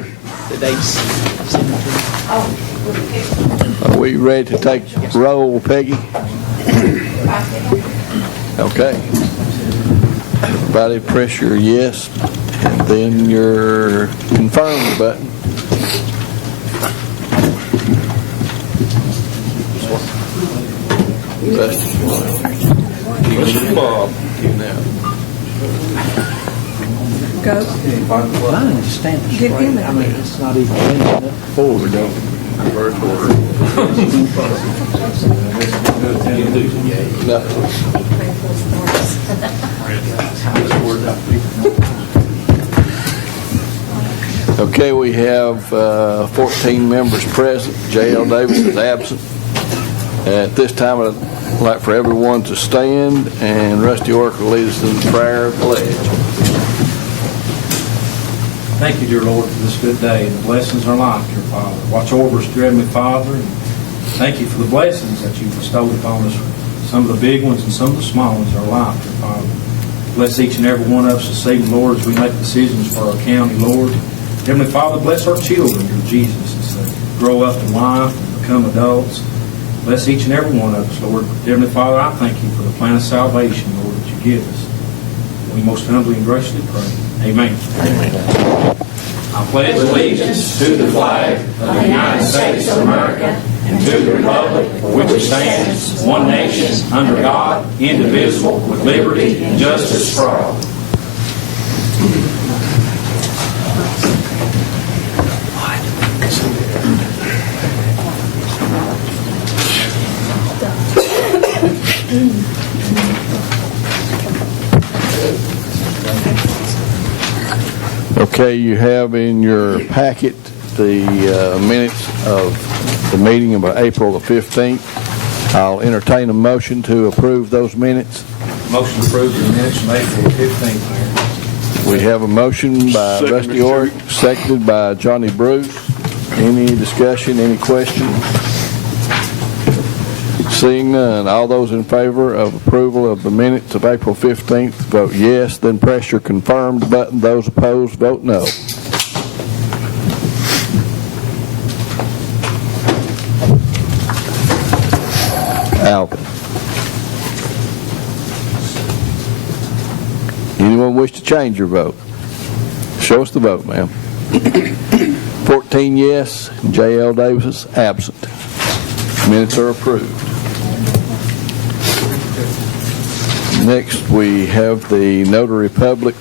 The dates. Are we ready to take roll, Peggy? Okay. Everybody press your yes, and then your confirm button. Bob, you now. Go. Well, I understand this Give him right. a- I mean, it's not even clean enough. Forward, don't reverse order. Okay, we have 14 members present. J.L. Davis is absent. At this time, I'd like for everyone to stand, and Rusty Ork will lead us in the prayer of pledge. Thank you, dear Lord, for this good day and the blessings in our life, dear Father. Watch over us, dear Heavenly Father, and thank you for the blessings that you bestowed upon us, some of the big ones and some of the small ones in our life, dear Father. Bless each and every one of us this evening, Lord, as we make decisions for our county, Lord. Heavenly Father, bless our children, dear Jesus, as they grow up in life and become adults. Bless each and every one of us, Lord. Heavenly Father, I thank you for the plan of salvation, Lord, that you give us. We most humbly and graciously pray. Amen. Amen. I pledge allegiance to the flag of the United States of America and to the republic for which it stands, one nation, under God, indivisible, with liberty and justice for all. Okay, you have in your packet the minutes of the meeting of April the 15th. I'll entertain a motion to approve those minutes. Motion to approve the minutes from April 15th, Mayor. We have a motion by Rusty Ork, seconded by Johnny Bruce. Any discussion, any questions? Seeing none, all those in favor of approval of the minutes of April 15th, vote yes, then press your confirmed button. Those opposed, vote no. Alvin. Anyone wish to change your vote? Show us the vote, ma'am. 14 yes, J.L. Davis absent. Minutes are approved. Next, we have the Notary Public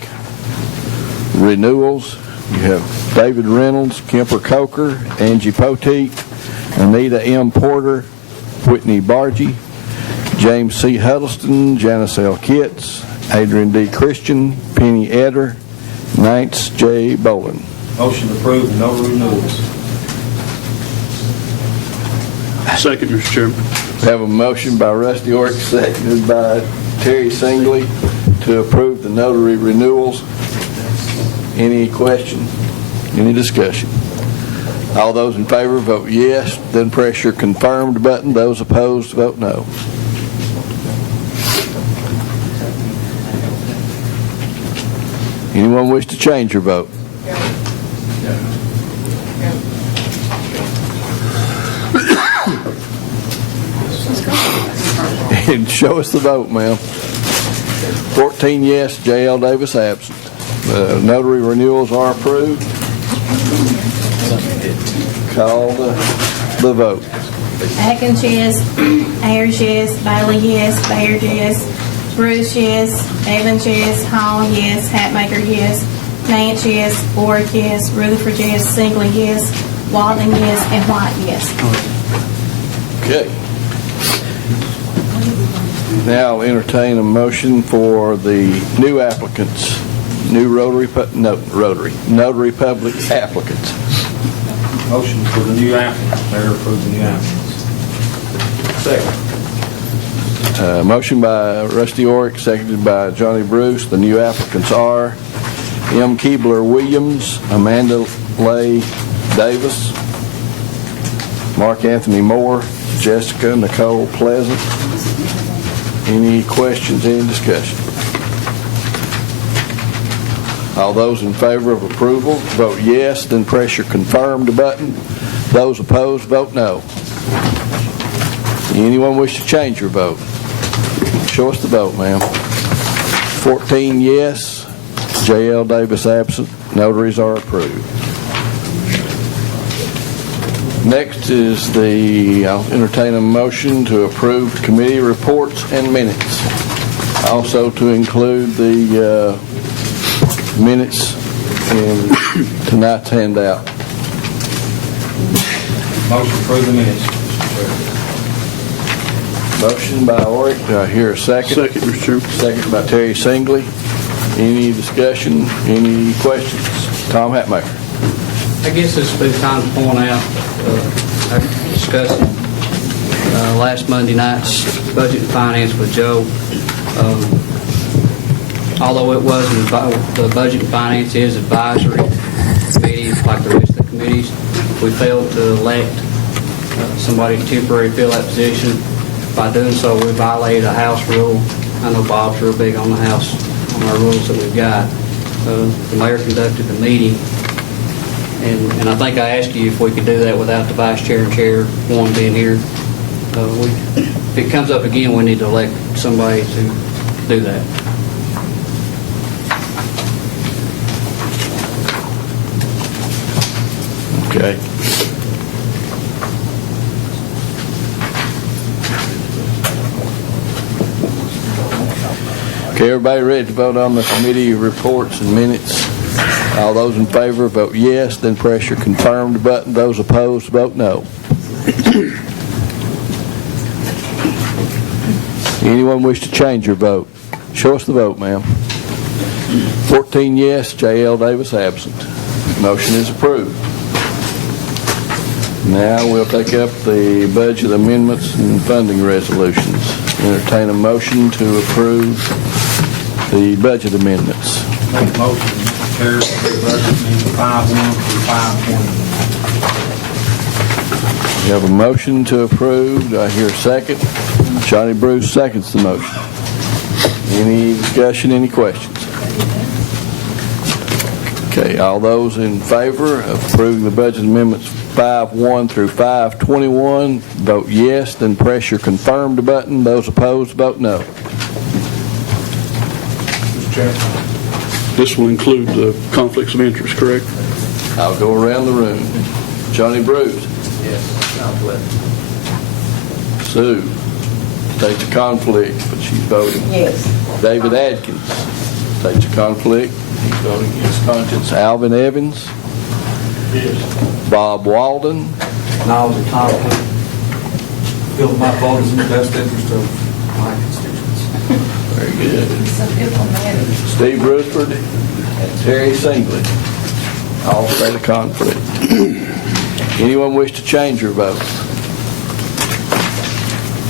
renewals. You have David Reynolds, Kemper Coker, Angie Poteet, Anita M. Porter, Whitney Bargy, James C. Huddleston, Janice L. Kitts, Adrian D. Christian, Penny Eder, Nance J. Bolin. Motion to approve the notary renewals. Second, Mr. Chairman. We have a motion by Rusty Ork, seconded by Terry Singley, to approve the notary renewals. Any question? Any discussion? All those in favor vote yes, then press your confirmed button. Those opposed vote no. Anyone wish to change your vote? And show us the vote, ma'am. 14 yes, J.L. Davis absent. Notary renewals are approved. Call the vote. Atkins, yes. Ayers, yes. Bailey, yes. Baird, yes. Bruce, yes. Evans, yes. Hall, yes. Hatmaker, yes. Nance, yes. Ork, yes. Rutherford, yes. Singley, yes. Walden, yes. And White, yes. Okay. Now I'll entertain a motion for the new applicants, new Notary Public applicants. Motion for the new applicants. Mayor, approve the new applicants. Second. Motion by Rusty Ork, seconded by Johnny Bruce. The new applicants are M. Keebler Williams, Amanda Lay Davis, Mark Anthony Moore, Jessica Nicole Pleasant. Any questions, any discussion? All those in favor of approval, vote yes, then press your confirmed button. Those opposed, vote no. Anyone wish to change your vote? Show us the vote, ma'am. 14 yes, J.L. Davis absent. Notaries are approved. Next is I'll entertain a motion to approve committee reports and minutes. Also to include the minutes in tonight's handout. Motion to approve the minutes, Mr. Chairman. Motion by Oric. Do I hear a second? Second, Mr. Chairman. Second by Terry Singley. Any discussion? Any questions? Tom Hatmaker. I guess this would be the time to point out, after discussing last Monday night's budget and finance with Joe, although it wasn't, the budget and finance is advisory committee like the rest of the committees, we failed to elect somebody to temporarily fill that position. By doing so, we violated a House rule. I know Bob's real big on the House, on our rules that we've got. The mayor conducted the meeting, and I think I asked you if we could do that without the vice chair and chair, one being here. If it comes up again, we need to elect somebody to do that. Okay. Okay, everybody ready to vote on the committee reports and minutes? All those in favor, vote yes, then press your confirmed button. Those opposed, vote no. Anyone wish to change your vote? Show us the vote, ma'am. 14 yes, J.L. Davis absent. Motion is approved. Now we'll take up the budget amendments and funding resolutions. Entertain a motion to approve the budget amendments. Make a motion, Mr. Chair, to approve budget amendment 5-1 through 5-20. We have a motion to approve. Do I hear a second? Johnny Bruce seconds the motion. Any discussion, any questions? Okay, all those in favor of approving the budget amendments 5-1 through 5-21, vote yes, then press your confirmed button. Those opposed, vote no. Mr. Chair. This will include the conflicts of interest, correct? I'll go around the room. Johnny Bruce. Yes, conflict. Sue. States a conflict, but she's voting. Yes. David Adkins. States a conflict. He's voting against conscience. Alvin Evans. Yes. Bob Walden. Knowledge of topic. Feel that my vote is in the best interest of my constituents. Very good. So diplomatic. Steve Rutherford and Terry Singley. All state of conflict. Anyone wish to change your vote?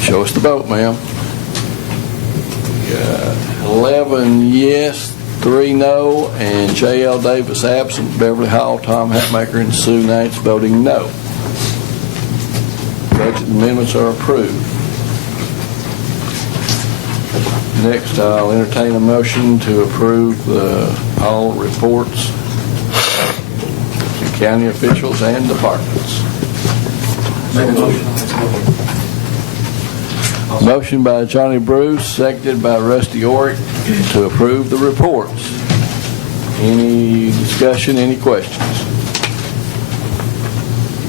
Show us the vote, ma'am. We got 11 yes, 3 no, and J.L. Davis absent. Beverly Hall, Tom Hatmaker, and Sue Nance voting no. Budget amendments are approved. Next, I'll entertain a motion to approve all reports to county officials and departments. Make a motion. Motion by Johnny Bruce, seconded by Rusty Oric to approve the reports. Any discussion, any questions?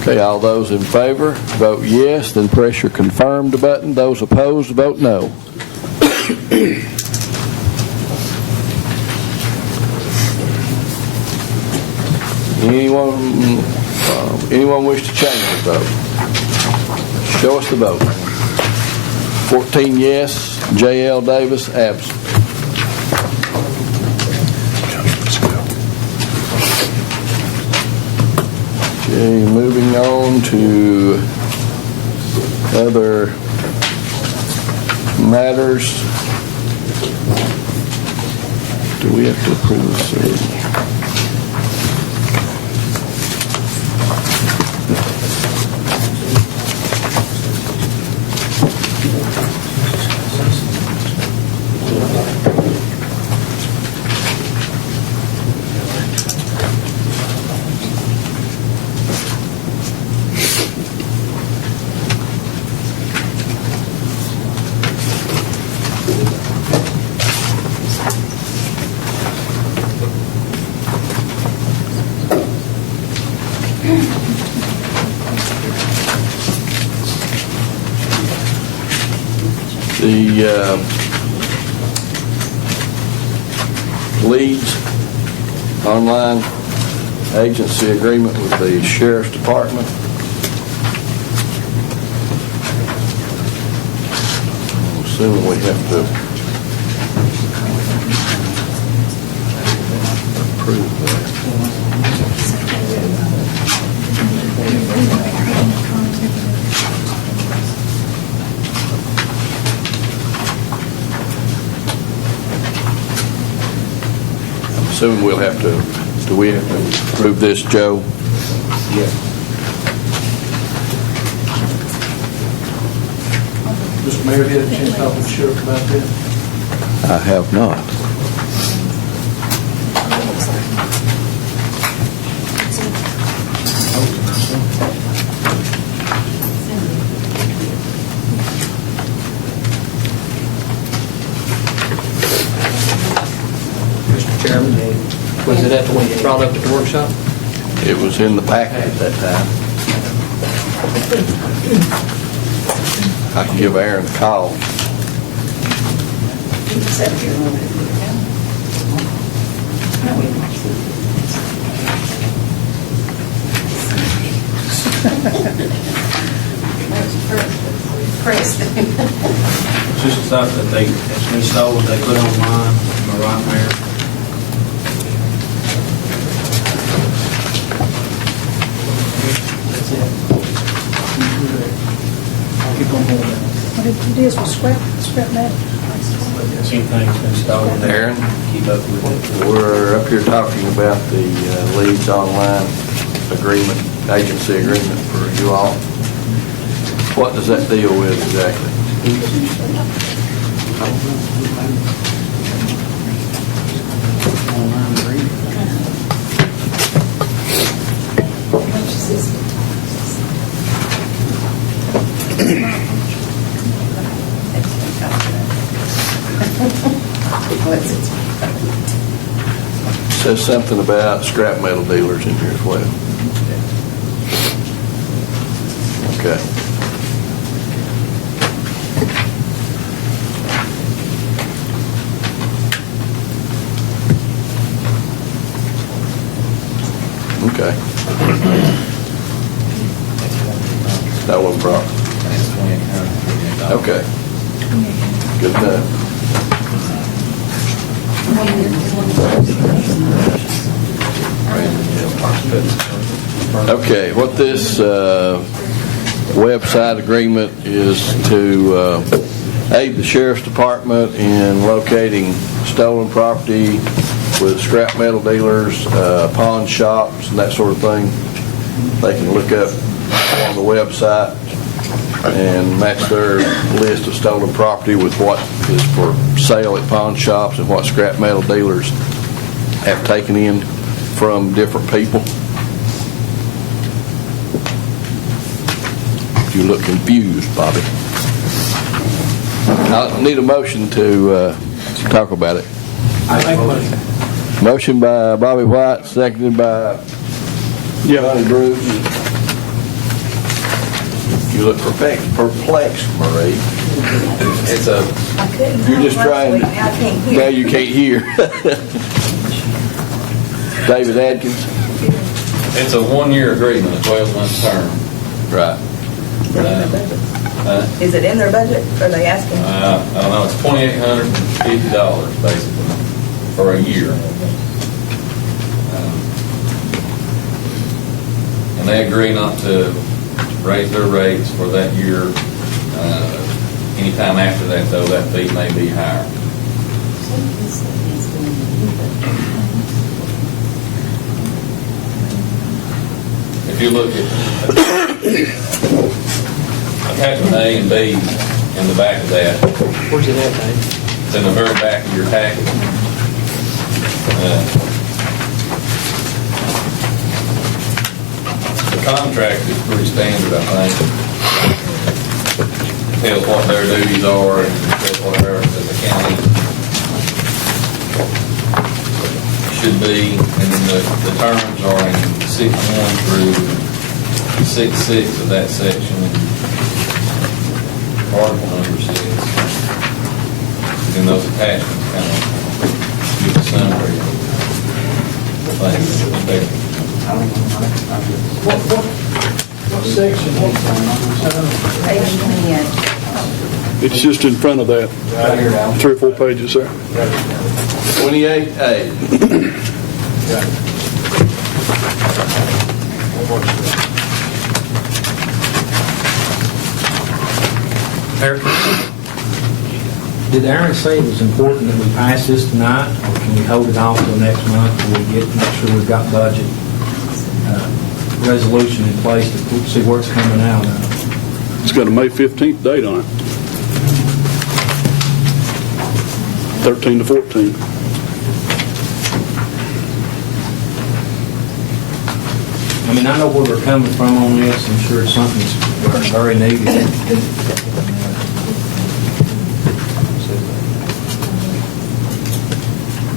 Okay, all those in favor, vote yes, then press your confirmed button. Those opposed, vote no. Anyone wish to change their vote? Show us the vote. 14 yes, J.L. Davis absent. Okay, moving on to other matters. Do we have to approve this? The Leeds online agency agreement with the Sheriff's Department. I'm assuming we have to approve that. I'm assuming we'll have to, do we have to approve this, Joe? Mr. Mayor, have you had a chance to talk with the sheriff about this? I have not. Mr. Chairman, was it brought up at the workshop? It was in the packet at that time. I can give Aaron a call. It's just stuff that it's been stolen, they put online, am I right, Mayor? What it is with scrap metal. Anything's been stolen, they Aaron? keep up with it. We're up here talking about the Leeds Online agreement, agency agreement for you all. What does that deal with exactly? Says something about scrap metal dealers in here as well. Okay. Okay. Stolen property. Okay. Good enough. Okay, what this website agreement is to aid the Sheriff's Department in locating stolen property with scrap metal dealers, pawn shops, and that sort of thing. They can look up on the website and match their list of stolen property with what is for sale at pawn shops and what scrap metal dealers have taken in from different people. You look confused, Bobby. I need a motion to talk about it. I make a motion. Motion by Bobby White, seconded by Johnny Bruce. You look perplexed, Marie. It's a, I couldn't. You're just trying. I can't hear. Now you can't hear. David Adkins. it's a 1-year agreement, a 12-month term. Right. Is it in their budget? Are they asking? I don't know, it's $2,850 basically for a year. And they agree not to raise their rates for that year. Anytime after that, though, that fee may be higher. If you look at attachment A and B in the back of that, Where's it at, Dave? it's in the very back of your packet. The contract is pretty standard, I think. Tells what their duties are and tells what ours as a county should be, and then the terms are in 6.1 through 6.6 of that section. Article number 6. And those attachments kind of give a summary of things expected. What section? Page 28. It's just in front of that, 3 or 4 pages there. 28A. Eric, did Aaron say it was important that we pass this tonight, or can we hold it off till next month till we make sure we've got budget resolution in place to see where it's coming out of? It's got a May 15th date on it. 13 to 14. I mean, I know where we're coming from on this. I'm sure it's something that's very needed.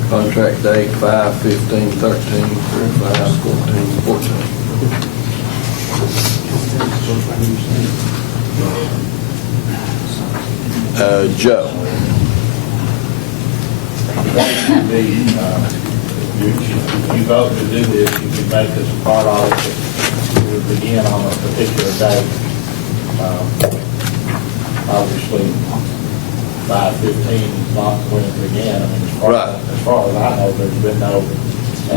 Contract date 5/15/13 through 5/14/14. Joe. You vote to do this, you can make this a part of it. We would begin on a particular date. Obviously, 5/15 is not when it began. I mean, Right. as far as I know, there's been no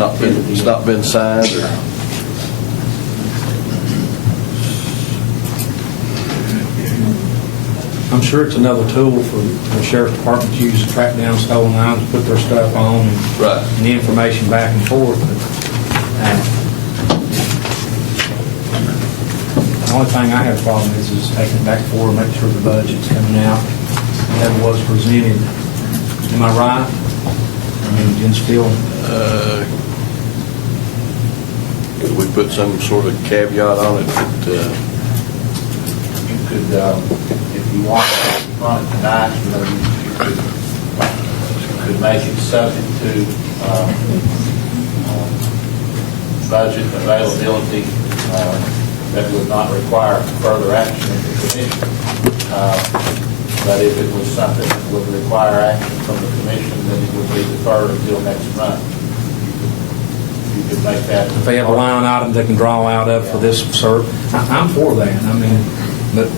activity. It's not been signed or? I'm sure it's another tool for the sheriff's department to use to track down stolen items, put their stuff on, Right. and the information back and forth. But the only thing I have a problem is taking it back forward, make sure the budget's coming out that was presented. Am I right? I mean, Jim's feeling. Could we put some sort of caveat on it that, You could, if you want to run it tonight, you could make it subject to budget availability that would not require further action of the commission. But if it was something that would require action from the commission, then it would be deferred until next month. You could make that. If they have a line item they can draw out of for this, sir, I'm for that. I mean, but,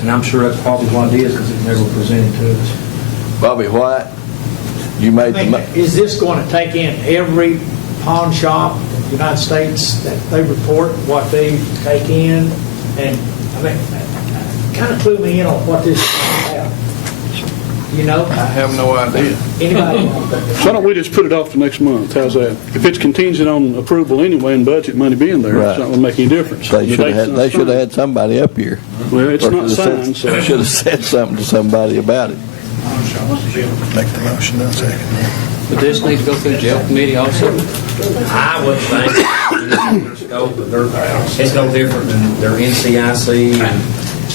and I'm sure that's probably what it is because it never presented to us. Bobby White, you made the, Is this going to take in every pawn shop in the United States that they report what they take in? And, I mean, kind of clue me in on what this is about. You know? I have no idea. Anybody? So why don't we just put it off to next month? How's that? If it's contingent on approval anyway and budget money being there, Right. it's not going to make any difference. They The should date's have not had signed. somebody up here. Well, it's Or not should have signed, said- so. Should have said something to somebody about it. Make the motion, I'll second. But this needs to go through jail committee also. I would think their scope, but it's no different than their NCIC and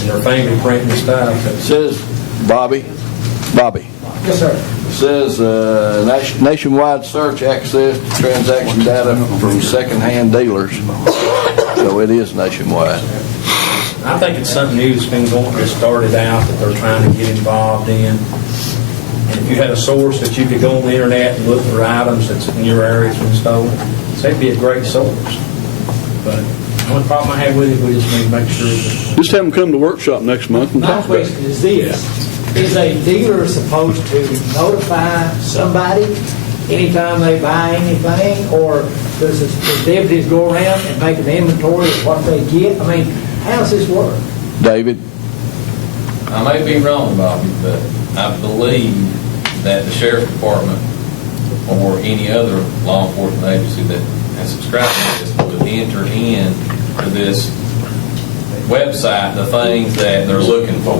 their fingerprint and stuff. It says, Bobby, Yes, sir. it says nationwide search access to transaction data from secondhand dealers. So it is nationwide. I think it's something new that's been going, that started out that they're trying to get involved in. And if you had a source that you could go on the internet and look for items that's in your area that's been stolen, that'd be a great source. But the only problem I have with it, we just need to make sure that Just have them come to workshop next month and My talk about it. question is this: is a dealer supposed to notify somebody anytime they buy anything, or does the deputies go around and make an inventory of what they get? I mean, how does this work? David? I may be wrong, Bobby, but I believe that the sheriff's department or any other law enforcement agency that has subscribed to this would enter in to this website the things that they're looking for.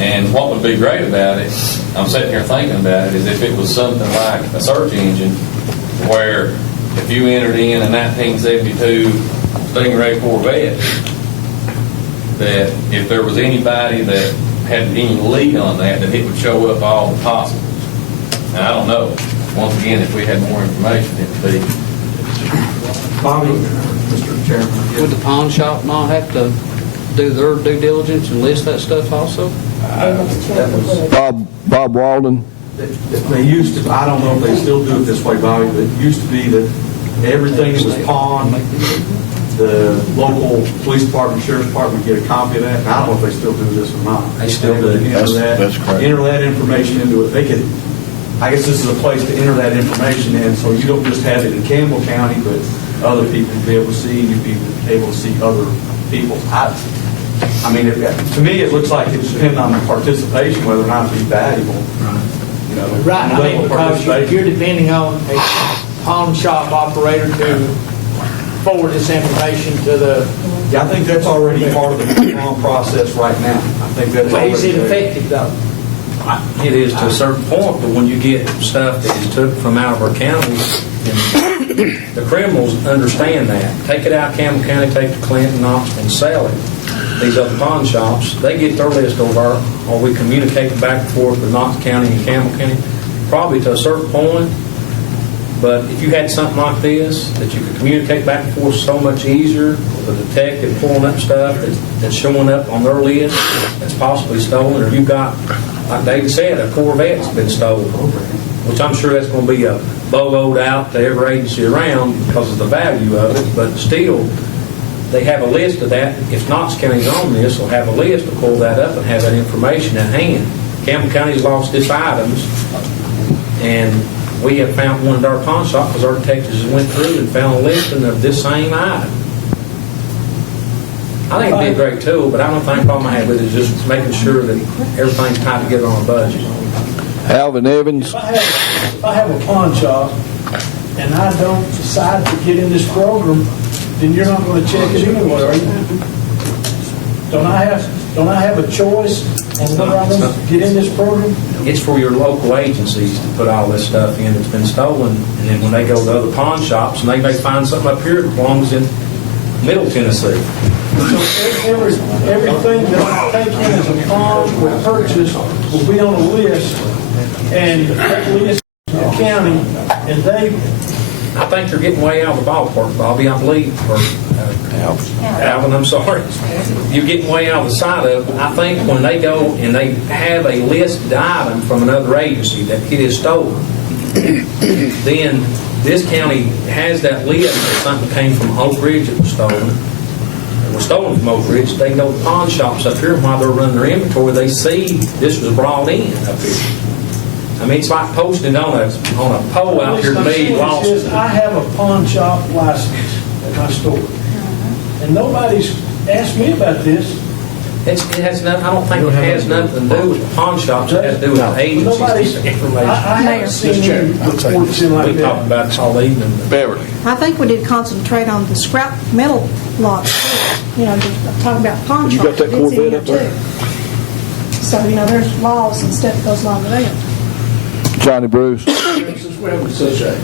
And what would be great about it, I'm sitting here thinking about it, is if it was something like a search engine where if you entered in a 1972 Stingray Corvette, that if there was anybody that had any lead on that, that it would show up all the possibles. And I don't know. once again, if we had more information, it'd be, Bobby, Mr. Chairman. Would the pawn shop not have to do their due diligence and list that stuff also? That was, Bob Walden. they used to, I don't know if they still do it this way, Bobby, but it used to be that everything that was pawned, the local police department, sheriff's department would get a copy of that. And I don't know if they still do this or not. They still do. That's correct. Enter that information into it. They could, I guess this is a place to enter that information in, so you don't just have it in Campbell County, but other people will be able to see, and you'll be able to see other people. I mean, to me, it looks like it's depending on the participation, whether or not it'd be valuable. You know, Right, I mean, level of because you're participation. depending on a pawn shop operator to forward this information to the, Yeah, I think that's already part of the long process right now. I think that's but is it already there. effective though? It is to a certain point, but when you get stuff that is took from out of our counties, and the criminals understand that. Take it out of Campbell County, take it to Clinton, Knox, and sell it. These other pawn shops, they get their list over, or we communicate back and forth with Knox County and Campbell County, probably to a certain point. But if you had something like this, that you could communicate back and forth so much easier, with a detective pulling up stuff that's showing up on their list that's possibly stolen, or you've got, like David said, a Corvette's been stolen, which I'm sure that's going to be a boatload out to every agency around because of the value of it, but still, they have a list of that. If Knox County's on this, they'll have a list to pull that up and have that information at hand. Campbell County's lost its items, and we have found one at our pawn shop because our detectives went through and found a listing of this same item. I think it'd be a great tool, but I don't think the problem I have with it is just making sure that everything's tied together on a budget. Alvin Evans. If I have a pawn shop and I don't decide to get in this program, then you're not going to check it anyway, are you? Don't I have a choice on whether I'm going to get in this program? It's for your local agencies to put all this stuff in that's been stolen, and then when they go to other pawn shops, and they may find something up here that belongs in Middle Tennessee. So everything that I take in as a pawn or purchase will be on a list, and that list is in the county, and they, I think they're getting way out of the ballpark, Bobby, I believe, or Alvin, I'm sorry. You're getting way out of the side of it. I think when they go and they have a listed item from another agency that it is stolen, then this county has that list that something came from Oak Ridge that was stolen. It was stolen from Oak Ridge. They go to pawn shops up here, and while they're running their inventory, they see this was brought in up here. I mean, it's like posting on a pole out here to me, lost. says, I have a pawn shop license at my store. And nobody's asked me about this. It has nothing, I don't think it has nothing to do with the pawn shops. It has to do with the Nobody's, agency's information. I haven't seen any reports in like We talked that. about it all evening. Beverly. I think we did concentrate on the scrap metal lots, you know, talk about pawn You shops. got that It's in Corvette here up there? too. So, you know, there's laws and stuff that goes along with that. Johnny Bruce. Since we're having such a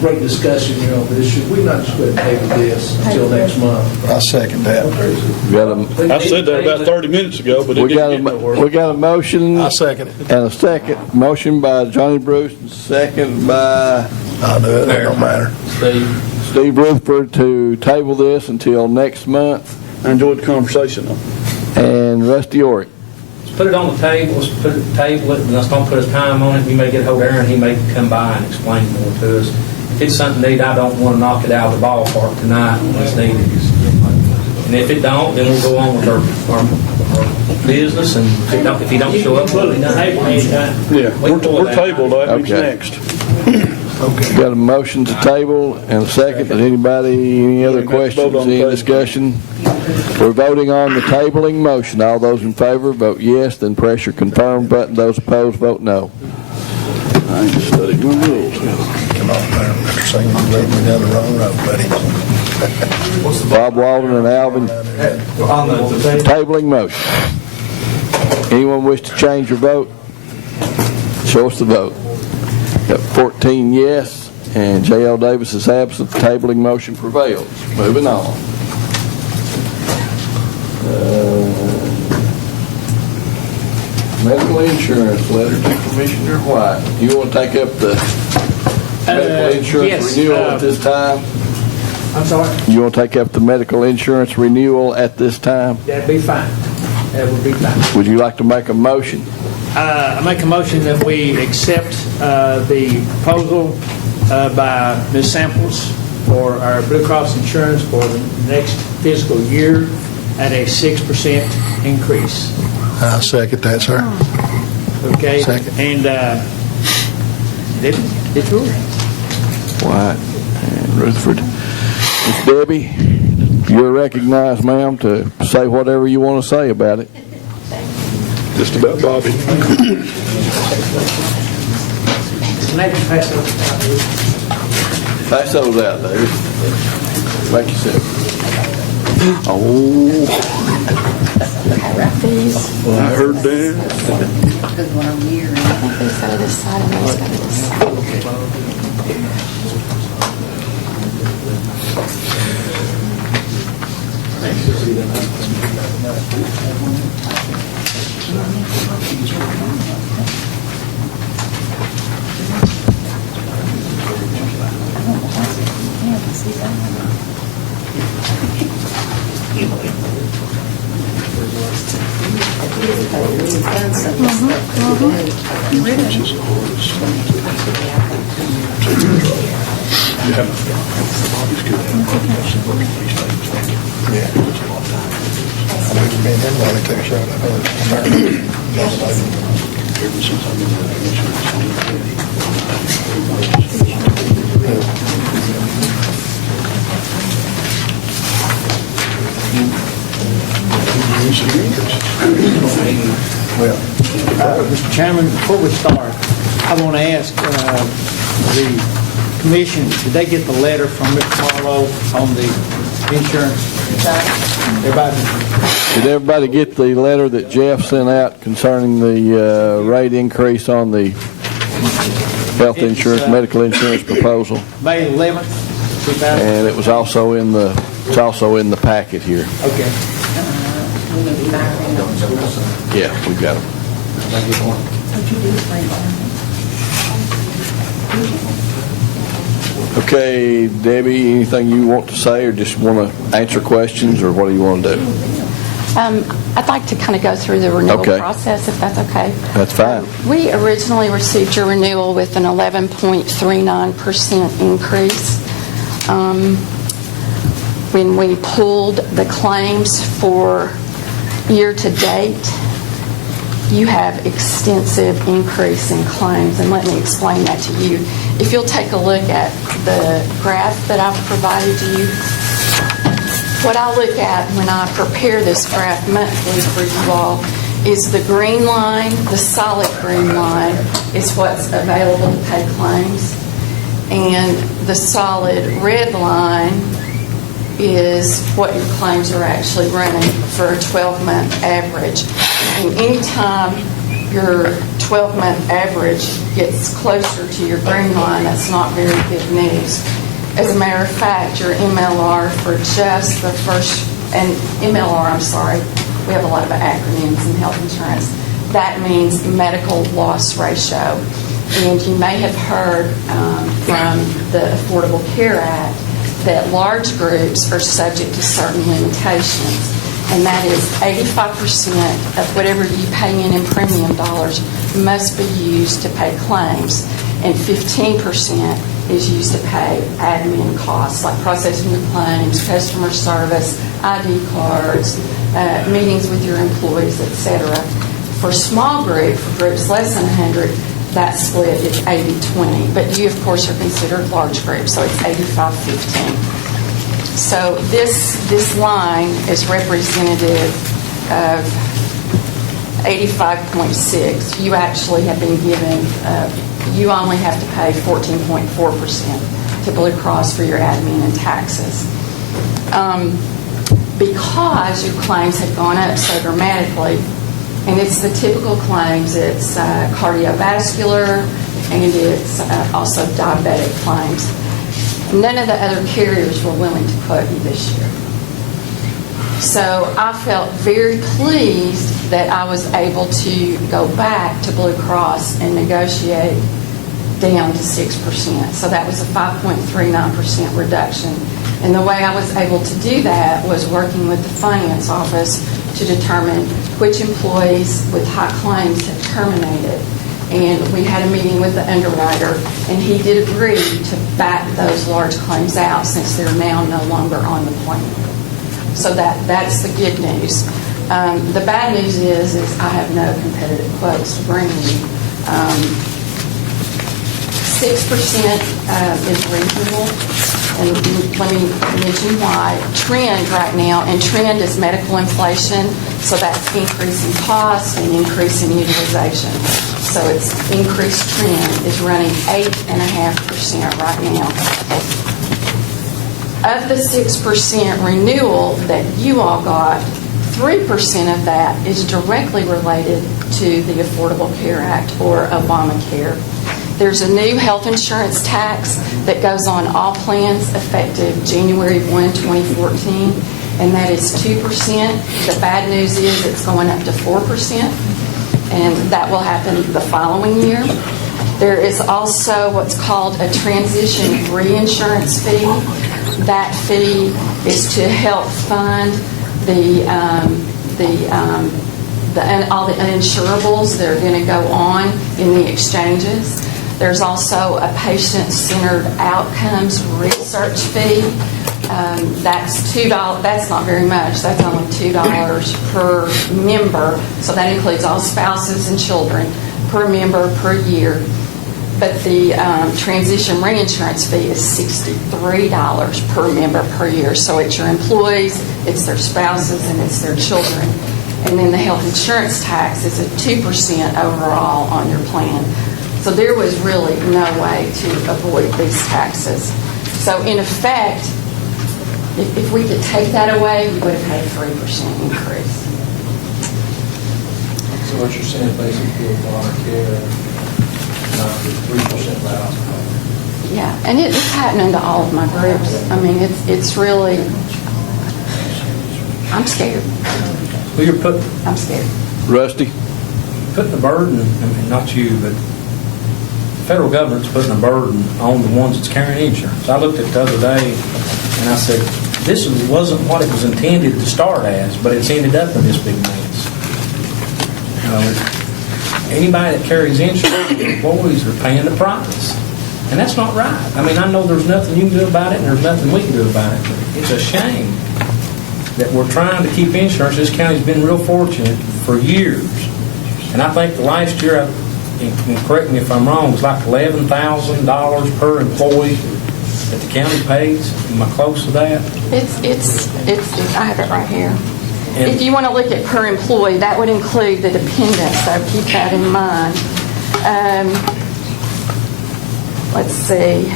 great discussion here on this, should we not just go ahead and table this until next month? I second that. We got I said that about 30 minutes ago, but it didn't get nowhere. we got a motion. I second it. And a second. Motion by Johnny Bruce, and second by I'll do it. It don't matter. Steve Rutherford to table this until next month. I enjoyed the conversation, though. And Rusty York. Put it on the table, let's put it, table it, and let's don't put a time on it. You may get hold of Aaron, he may come by and explain more to us. If it's something neat, I don't want to knock it out of the ballpark tonight when it's needed. And if it don't, then we'll go on with our business, and if he don't show up, we'll be done. Yeah, we're tabled. That means Okay. next. Got a motion to table and a second. Does anybody, any other questions, any discussion? We're voting on the tabling motion. All those in favor, vote yes, then press your confirm button. Those opposed, vote no. I ain't studied my rules. Come on, there, Mr. Singleton, you led me down the wrong road, buddy. Bob Walden and Alvin, On the tabling motion. Anyone wish to change your vote? Show us the vote. Got 14 yes, and J.L. Davis is absent. The tabling motion prevails. Moving on. Medical insurance letter to Commissioner White. You want to take up the medical insurance yes, renewal at this time? I'm sorry? You want to take up the medical insurance renewal at this time? That'd be fine. That would be fine. Would you like to make a motion? I make a motion that we accept the proposal by Ms. Samples for our Blue Cross insurance for the next fiscal year at a 6% increase. I'll second that, sir. Okay? Second. And Debbie, it's yours. White and Rutherford. Miss Debbie, you're recognized, ma'am, to say whatever you want to say about it. Just about Bobby. Maybe pass it over. Pass those out, David. Thank you, sir. Oh, I heard that. Because when I'm here, It's got to this side and it's got to this side. Me and him wanted to take a shot at Mr. Chairman, before we start, I want to ask the commission, did they get the letter from Mr. Marlowe on the insurance? Everybody? did everybody get the letter that Jeff sent out concerning the rate increase on the health insurance, medical insurance proposal? May 11th, 2000? And it was also in the, it's also in the packet here. Okay. we need to back in on schools. Yeah, we've got them. Would you do the breakdown? Okay, Debbie, anything you want to say or just want to answer questions, or what do you want to do? I'd like to kind of go through the renewal Okay. process, if that's okay. That's fine. We originally received your renewal with an 11.39% increase. When we pulled the claims for year to date, you have extensive increase in claims, and let me explain that to you. If you'll take a look at the graph that I've provided to you, what I look at when I prepare this graph monthly for you all is the green line, the solid green line, is what's available to pay claims, and the solid red line is what your claims are actually running for a 12-month average. And anytime your 12-month average gets closer to your green line, that's not very good news. As a matter of fact, your MLR for just the first, and MLR, I'm sorry, we have a lot of acronyms in health insurance. That means medical loss ratio. And you may have heard from the Affordable Care Act that large groups are subject to certain limitations, and that is 85% of whatever you pay in premium dollars must be used to pay claims, and 15% is used to pay admin costs like processing your claims, customer service, ID cards, meetings with your employees, etc. For small group, for groups less than 100, that split is 80-20. But you, of course, are considered large groups, so it's 85-15. So this line is representative of 85.6. You actually have been given, you only have to pay 14.4% to Blue Cross for your admin and taxes. Because your claims have gone up so dramatically, and it's the typical claims, it's cardiovascular, and it's also diabetic claims. None of the other carriers were willing to quote you this year. So I felt very pleased that I was able to go back to Blue Cross and negotiate down to 6%. So that was a 5.39% reduction. And the way I was able to do that was working with the finance office to determine which employees with high claims had terminated. And we had a meeting with the underwriter, and he did agree to back those large claims out since they're now no longer on the plan. So that's the good news. The bad news is I have no competitive quotes to bring you. 6% is reasonable, and let me mention why. Trend right now, and trend is medical inflation, so that's increasing cost and increasing utilization. So its increased trend is running 8.5% right now. Of the 6% renewal that you all got, 3% of that is directly related to the Affordable Care Act or Obamacare. There's a new health insurance tax that goes on all plans effective January 1, 2014, and that is 2%. The bad news is it's going up to 4%, and that will happen the following year. There is also what's called a transition reinsurance fee. That fee is to help fund all the uninsurables that are going to go on in the exchanges. There's also a patient-centered outcomes research fee. That's $2. That's not very much. That's only $2 per member. So that includes all spouses and children per member per year. But the transition reinsurance fee is $63 per member per year. So it's your employees, it's their spouses, and it's their children. And then the health insurance tax is at 2% overall on your plan. So there was really no way to avoid these taxes. So in effect, if we could take that away, you would have had a 3% increase. So what you're saying, basically, Obamacare, not the 3% allowance. Yeah, and it's happening to all of my groups. I mean, it's really, I'm scared. Well, I'm scared. Rusty? Putting the burden, I mean, not you, but the federal government's putting a burden on the ones that's carrying insurance. I looked at it the other day, and I said, this wasn't what it was intended to start as, but it's ended up in this big mess. Anybody that carries insurance, the employees are paying the price. And that's not right. I mean, I know there's nothing you can do about it, and there's nothing we can do about it, but it's a shame that we're trying to keep insurance. This county's been real fortunate for years. And I think the last year, and correct me if I'm wrong, it was like $11,000 per employee that the county pays. Am I close to that? It's I have it right here. If you want to look at per employee, that would include the dependents, so keep that in mind. Let's see.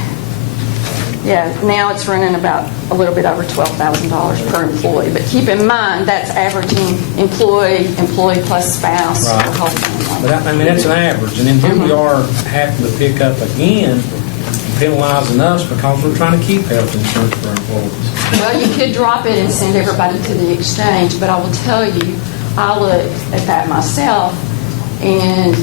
Yeah, now it's running about a little bit over $12,000 per employee. But keep in mind, that's averaging employee plus spouse, Right. or whole family. But I mean, that's an average. And then here we are having to pick up again, penalizing us because we're trying to keep health insurance for employees. Well, you could drop it and send everybody to the exchange, but I will tell you, I looked at that myself, and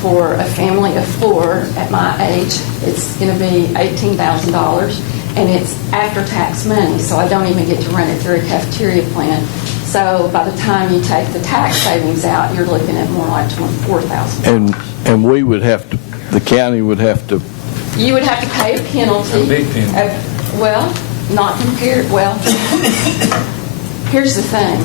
for a family of 4 at my age, it's going to be $18,000, and it's after-tax money, so I don't even get to run it through a cafeteria plan. So by the time you take the tax savings out, you're looking at more like $24,000. And we would have to, the county would have to. You would have to pay a penalty. A big penalty. Well, not compared. Well, here's the thing.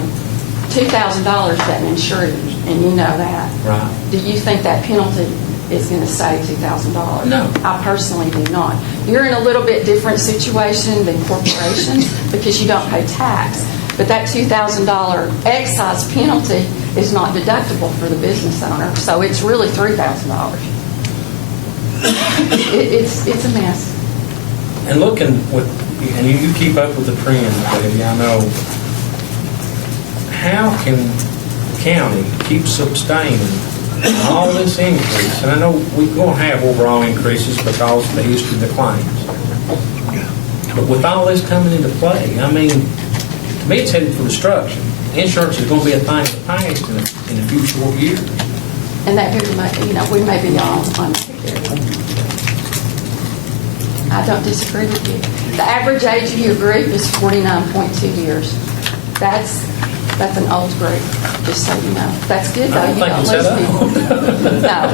$2,000 doesn't insure you, and you know that. Right. Do you think that penalty is going to save $2,000? No. I personally do not. You're in a little bit different situation than corporations because you don't pay tax. But that $2,000 excise penalty is not deductible for the business owner, so it's really $3,000. It's a mess. And looking with, and you keep up with the trend, baby, I know. How can the county keep sustaining all this increase? And I know we're going to have overall increases because of the history of the claims. But with all this coming into play, I mean, to me it's headed for destruction. insurance is going to be a thing of the past in a few short years. And that very much, we may be all on there. I don't disagree with you. The average age of your group is 49.2 years. That's an old group, just so you know. That's good, though. You don't lose people. No.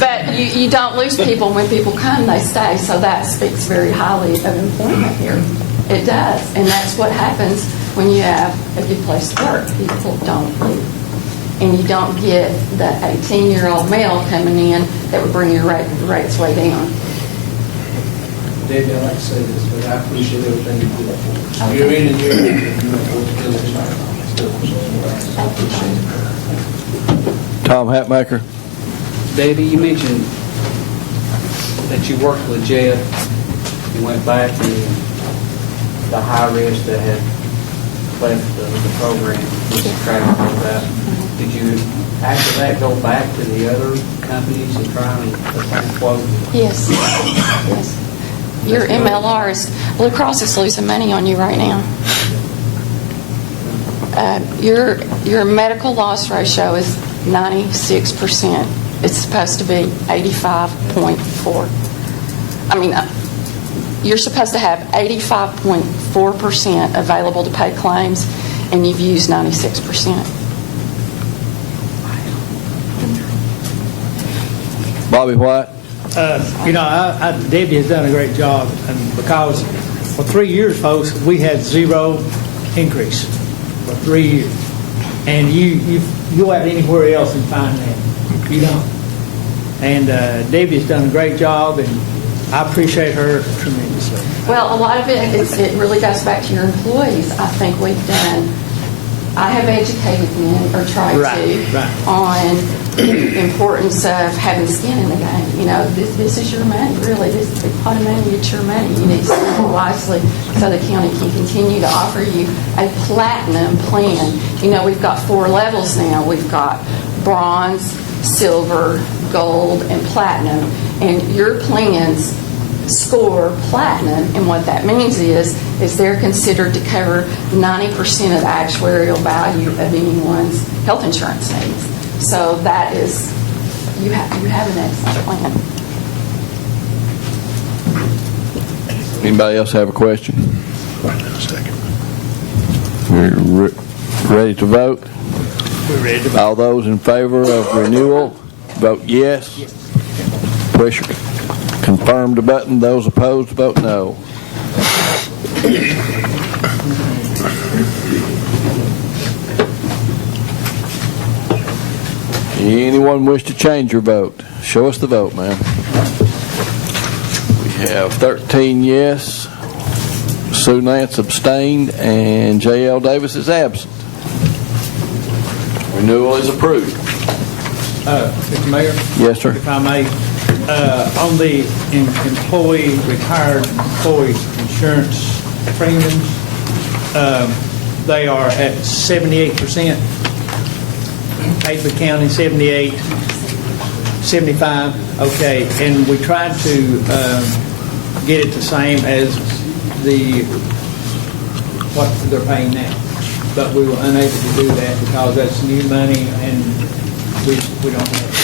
But you don't lose people. When people come, they stay. So that speaks very highly of employment here. It does. And that's what happens when you have a good place to work. People don't leave. And you don't get the 18-year-old male coming in that would bring your rates way down. Debbie, I'd like to say this, but I appreciate everything you do. You're in and you're in, and you know what to do. Tom Hatmaker? Debbie, you mentioned that you worked with Jeff. You went back to the high risk that had left the program, just tracking all that. Did you, after that, go back to the other companies and try and obtain quotes? Yes. Yes. Your MLR is, Blue Cross is losing money on you right now. Your medical loss ratio is 96%. It's supposed to be 85.4. I mean, you're supposed to have 85.4% available to pay claims, and you've used 96%. Bobby White? Debbie has done a great job, and because for 3 years, folks, we had zero increase for 3 years, and you go out anywhere else and find that you don't. And Debbie has done a great job, and I appreciate her tremendously. Well, a lot of it really goes back to your employees. I think I have educated them, or tried to, on the importance of having skin in the game. This is your money, really. This is the pot of money, it's your money. You need to spend it wisely so the county can continue to offer you a platinum plan. We've got 4 levels now. We've got bronze, silver, gold, and platinum. And your plans score platinum, and what that means is they're considered to cover 90% of the actuarial value of anyone's health insurance needs. So that is, you have an excellent plan. Anybody else have a question? We're ready to vote? We're ready to vote. All those in favor of renewal, vote yes. Push confirm the button. Those opposed, vote no. Anyone wish to change your vote? Show us the vote, ma'am. We have 13 yes, Sue Nance abstained, and J.L. Davis is absent. Renewal is approved. Mr. Mayor? Yes, sir. If I may, on the retired employee insurance premiums, they are at 78%. Hagley County, 78, 75. Okay, and we tried to get it the same as what they're paying now, but we were unable to do that because that's new money and we don't have it.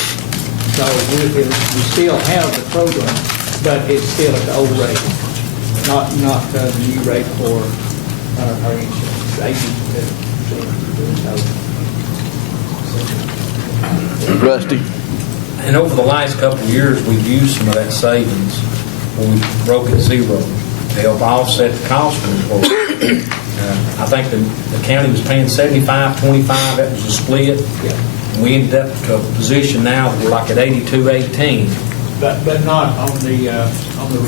So we still have the program, but it's still at the old rate, not the new rate for our insurance agents. Rusty. And over the last couple of years, we've used some of that savings when we broke it zero to help offset the cost of employees. I think the county was paying 75-25. That was a split. Yeah. We ended up to a position now that we're like at 82-18. But not on the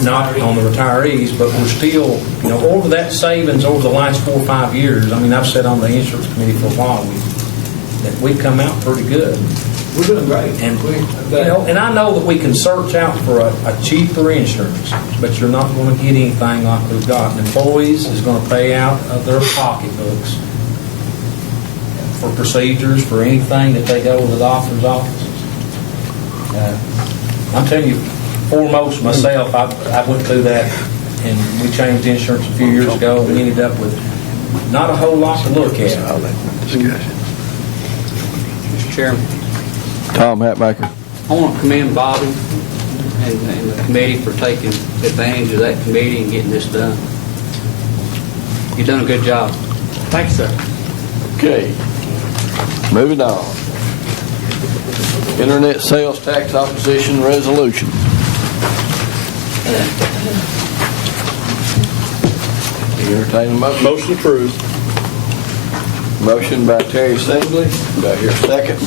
Not on the retirees, but we're still, over that savings over the last 4 or 5 years. I mean, I've sat on the insurance committee for a while. We've come out pretty good. We're doing great. And and I know that we can search out for a cheaper insurance, but you're not going to get anything like we've got. And employees is going to pay out of their pocketbooks for procedures, for anything that they go to the doctor's offices. I'm telling you, foremost myself, I went through that, and we changed insurance a few years ago, and we ended up with not a whole lot to look at. Discussion. Mr. Chairman, Tom Hatmaker. I want to commend Bobby and the committee for taking advantage of that committee and getting this done. You've done a good job. Thank you, sir. Okay, moving on. Internet sales tax opposition resolution. Entertain a motion. Motion approved. Motion by Terry Singley. Do I hear a second?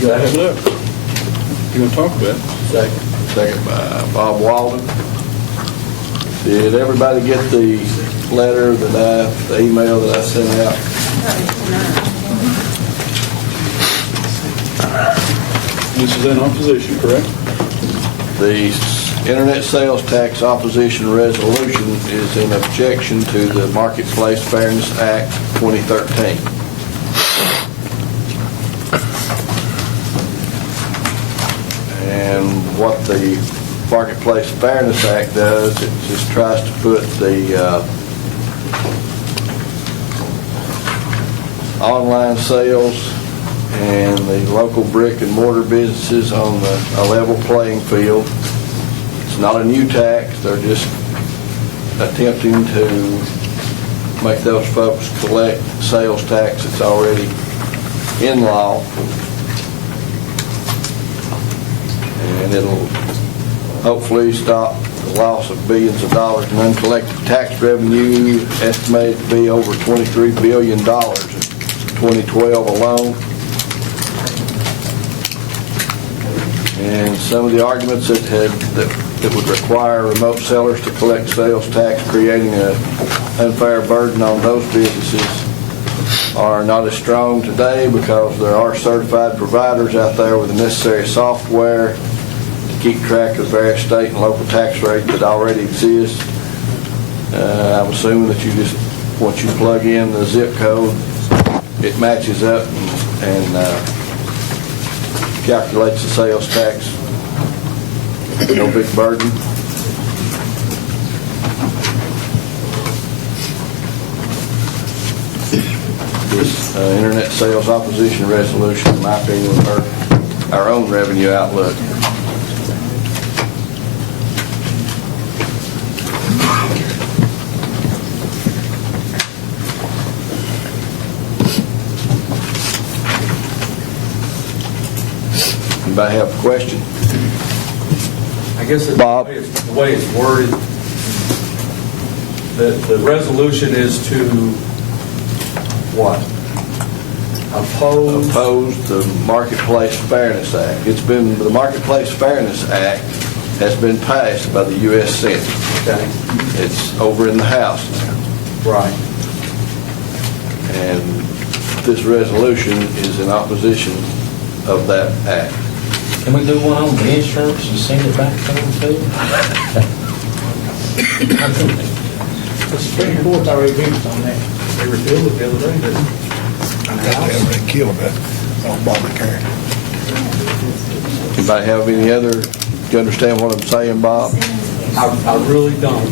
You got it up. You want to talk about it? Second. Second by Bob Walden. Did everybody get the letter the email that I sent out? This is in opposition, correct? The internet sales tax opposition resolution is in objection to the Marketplace Fairness Act 2013. And what the Marketplace Fairness Act does, it just tries to put the online sales and the local brick and mortar businesses on a level playing field. It's not a new tax. They're just attempting to make those folks collect sales tax that's already in law. And it'll hopefully stop the loss of billions of dollars in uncollected tax revenue, estimated to be over $23 billion in 2012 alone. And some of the arguments that would require remote sellers to collect sales tax, creating an unfair burden on those businesses, are not as strong today because there are certified providers out there with the necessary software to keep track of various state and local tax rates that already exist. I'm assuming that you just, once you plug in the zip code, it matches up and calculates the sales tax. No big burden. This internet sales opposition resolution, in my opinion, will hurt our own revenue outlook. Anybody have a question? I guess Bob? the way it's worded, the resolution is to what? Oppose the Marketplace Fairness Act. The Marketplace Fairness Act has been passed by the U.S. Senate. Okay. It's over in the House now. Right. And this resolution is in opposition of that act. Can we do one on the insurance and send it back to them too? The Supreme Court's already ruled on that. They repealed it the other day, didn't they? I thought they already killed that Obamacare. Anybody have any other, do you understand what I'm saying, Bob? I really don't.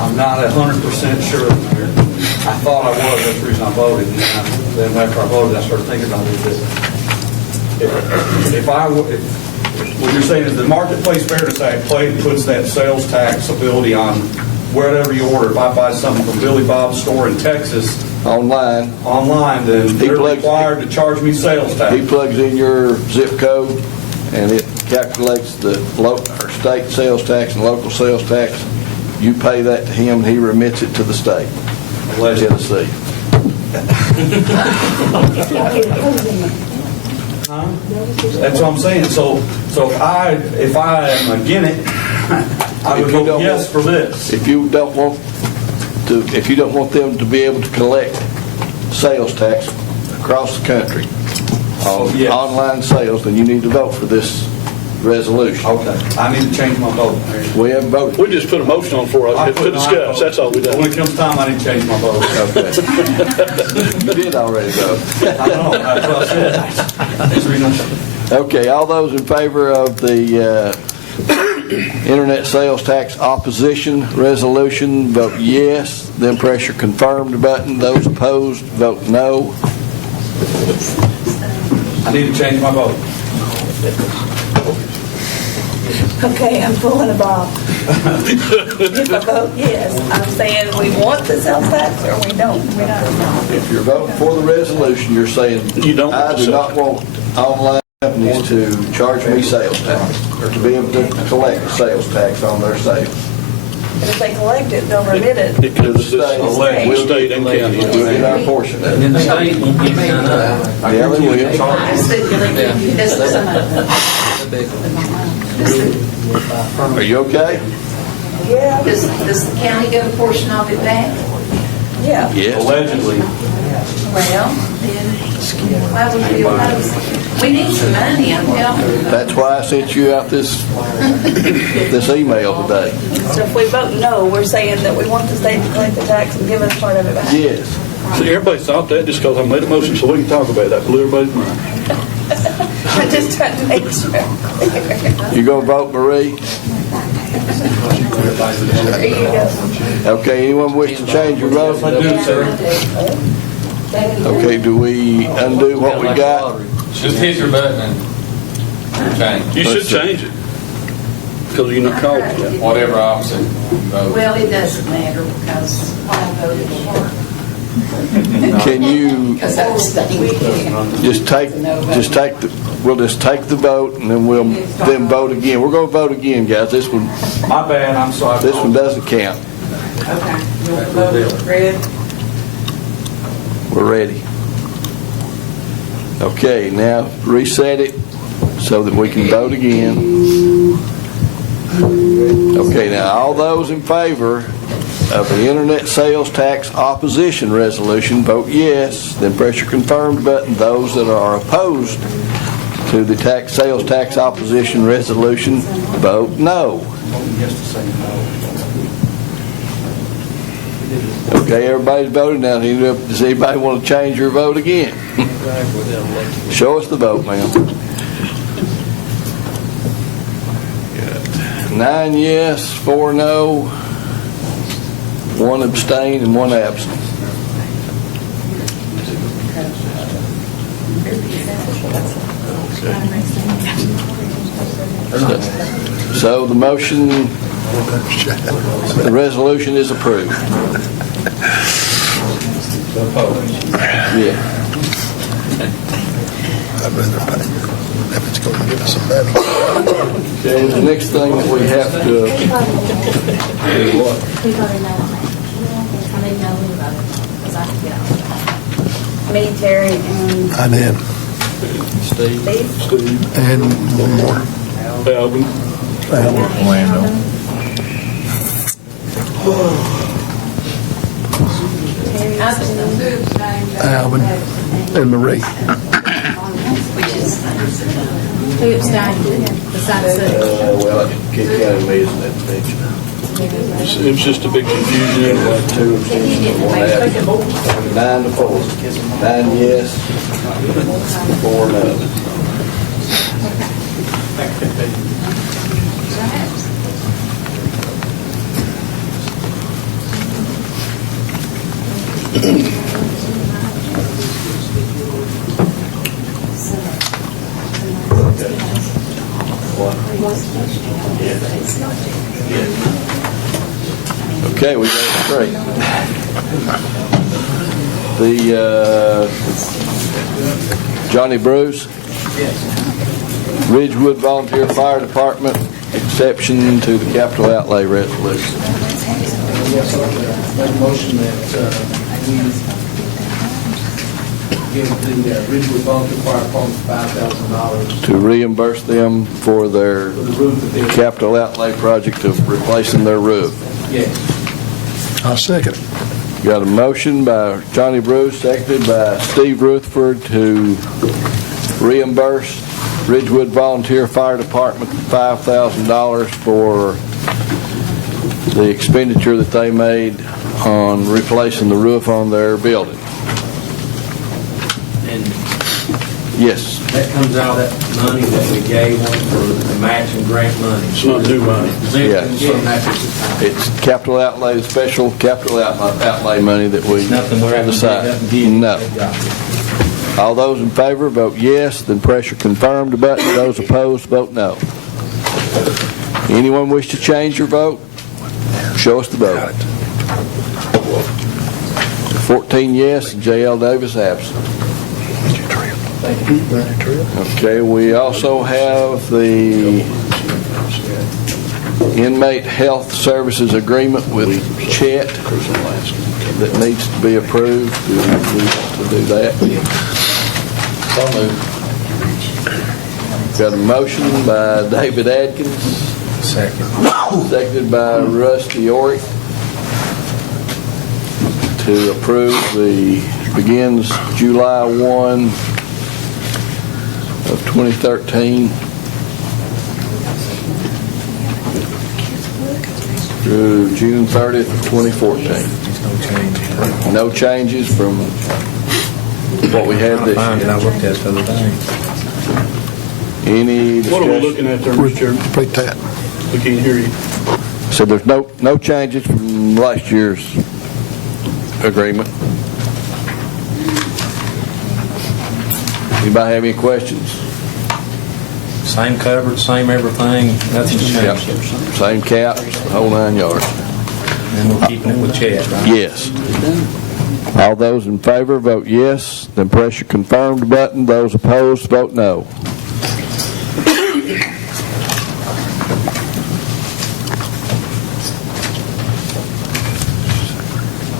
I'm not 100% sure. I thought I was, that's the reason I voted. And then after I voted, I started thinking about it. What you're saying is the Marketplace Fairness Act puts that sales tax ability on wherever you order. If I buy something from Billy Bob's store in Texas, Online, then they're required to charge me sales tax. he plugs in your zip code and it calculates the state sales tax and local sales tax. You pay that to him and he remits it to the state, Tennessee. That's what I'm saying. So if I am against it, I would vote yes for this. If you don't want them to be able to collect sales tax across the country on online sales, then you need to vote for this resolution. Okay. I need to change my vote. We haven't voted. We just put a motion on for it to discuss. That's all we done. When it comes time, I need to change my vote. Okay. You did already vote. I know. That's what I said. That's the reason I said. Okay, all those in favor of the internet sales tax opposition resolution, vote yes. then press your confirmed button. Those opposed, vote no. I need to change my vote. Okay, I'm pulling a Bob. If I vote yes, I'm saying we want the sales tax or we don't. If you're voting for the resolution, you're saying, You don't I do not want online companies to charge me sales tax, or to be able to collect sales tax on their sales. And if they collect it, they'll remit it. It comes to the We'll state and county. We'll get our portion of And it. then the state won't give you none of it. Yeah, they will. Are you okay? Yeah. Does the county get a portion of it back? Yeah. Yes. Allegedly. Well, then, why would we oppose? We need some money, I'm telling you. That's why I sent you out this email today. So if we vote no, we're saying that we want the state to collect the tax and give us part of it back. Yes. See, everybody thought that just because I made a motion so we can talk about that, blew everybody's mind. I just tried to make sure. You gonna vote, Marie? There you go. Okay, anyone wish to change your vote? I do, sir. Okay, do we undo what we got? Just hit your button and change. You should change it, because you're not called for that. Whatever opposite you vote. Well, it doesn't matter because I voted for. Can you Because I was thinking. just take we'll just take the vote and then we'll then vote again. We're gonna vote again, guys. This one My bad, I'm sorry. this one doesn't count. Okay. Red. We're ready. Okay, now reset it so that we can vote again. Okay, now all those in favor of the internet sales tax opposition resolution, vote yes, then press your confirmed button. Those that are opposed to the sales tax opposition resolution, vote no. Okay, everybody's voted now. Does anybody want to change your vote again? Show us the vote, ma'am. 9 yes, 4 no, 1 abstain, and 1 absent. So the motion, the resolution is approved. Yeah. I'd rather pay if it's going to give us some money. Okay, the next thing that we have to do what? We voted no on that. I mean, no, we voted, because I could get out. Me, Terry, and I did. Steve. And one more. Alvin. Alvin and Marie. Who abstained besides the... Well, I can kick out of me as an abstention. It was just a big confusion anyway. 2 abstentions, 1 absent. 9 to 4. 9 yes, 4 no. Okay, we got it straight. The Johnny Bruce, Ridgewood Volunteer Fire Department, exception to the capital outlay resolution. Yes, sir. Make a motion that we give the Ridgewood Volunteer Fire Department $5,000 To reimburse them for their for the roof that they... capital outlay project of replacing their roof. Yes. I'll second it. Got a motion by Johnny Bruce, seconded by Steve Rutherford to reimburse Ridgewood Volunteer Fire Department $5,000 for the expenditure that they made on replacing the roof on their building. And Yes. that comes out of that money that we gave them for the matching grant money. It's not new money. Yeah. Some matches. It's capital outlay, special capital outlay money that we Nothing we're having to dig up and give. No. All those in favor, vote yes, then press your confirmed button. Those opposed, vote no. Anyone wish to change your vote? Show us the vote. 14 yes, and J.L. Davis absent. Okay, we also have the inmate health services agreement with Chet that needs to be approved. Do we want to do that? So moved. Got a motion by David Adkins. Seconded by Rusty Orick to approve begins July 1 of 2013 through June 30th of 2014. No changes from what we had this year. I looked at it the other day. Any What are we discussion? looking at there, Mr. Chairman? Repeat that. We can't hear you. So there's no changes from last year's agreement. Anybody have any questions? Same coverage, same everything, nothing's Yep. changed. Same cap, whole 9 yards. And we're keeping it with Chad, right? Yes. All those in favor, vote yes. Then press your confirmed button. Those opposed, vote no.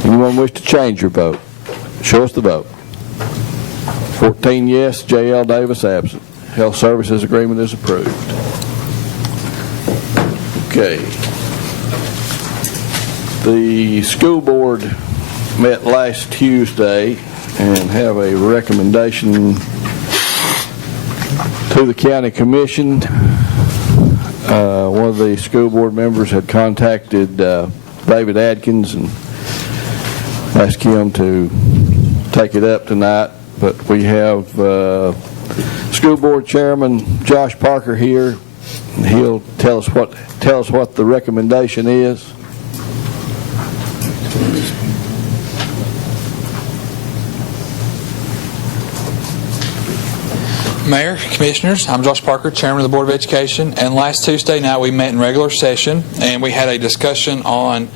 Anyone wish to change your vote? Show us the vote. 14 yes, J.L. Davis absent. Health Services Agreement is approved. Okay. The school board met last Tuesday and have a recommendation to the county commission. One of the school board members had contacted David Adkins and asked him to take it up tonight, but we have school board chairman Josh Parker here. He'll tell us what the recommendation is. Mayor, Commissioners, I'm Josh Parker, Chairman of the Board of Education, and last Tuesday night we met in regular session and we had a discussion on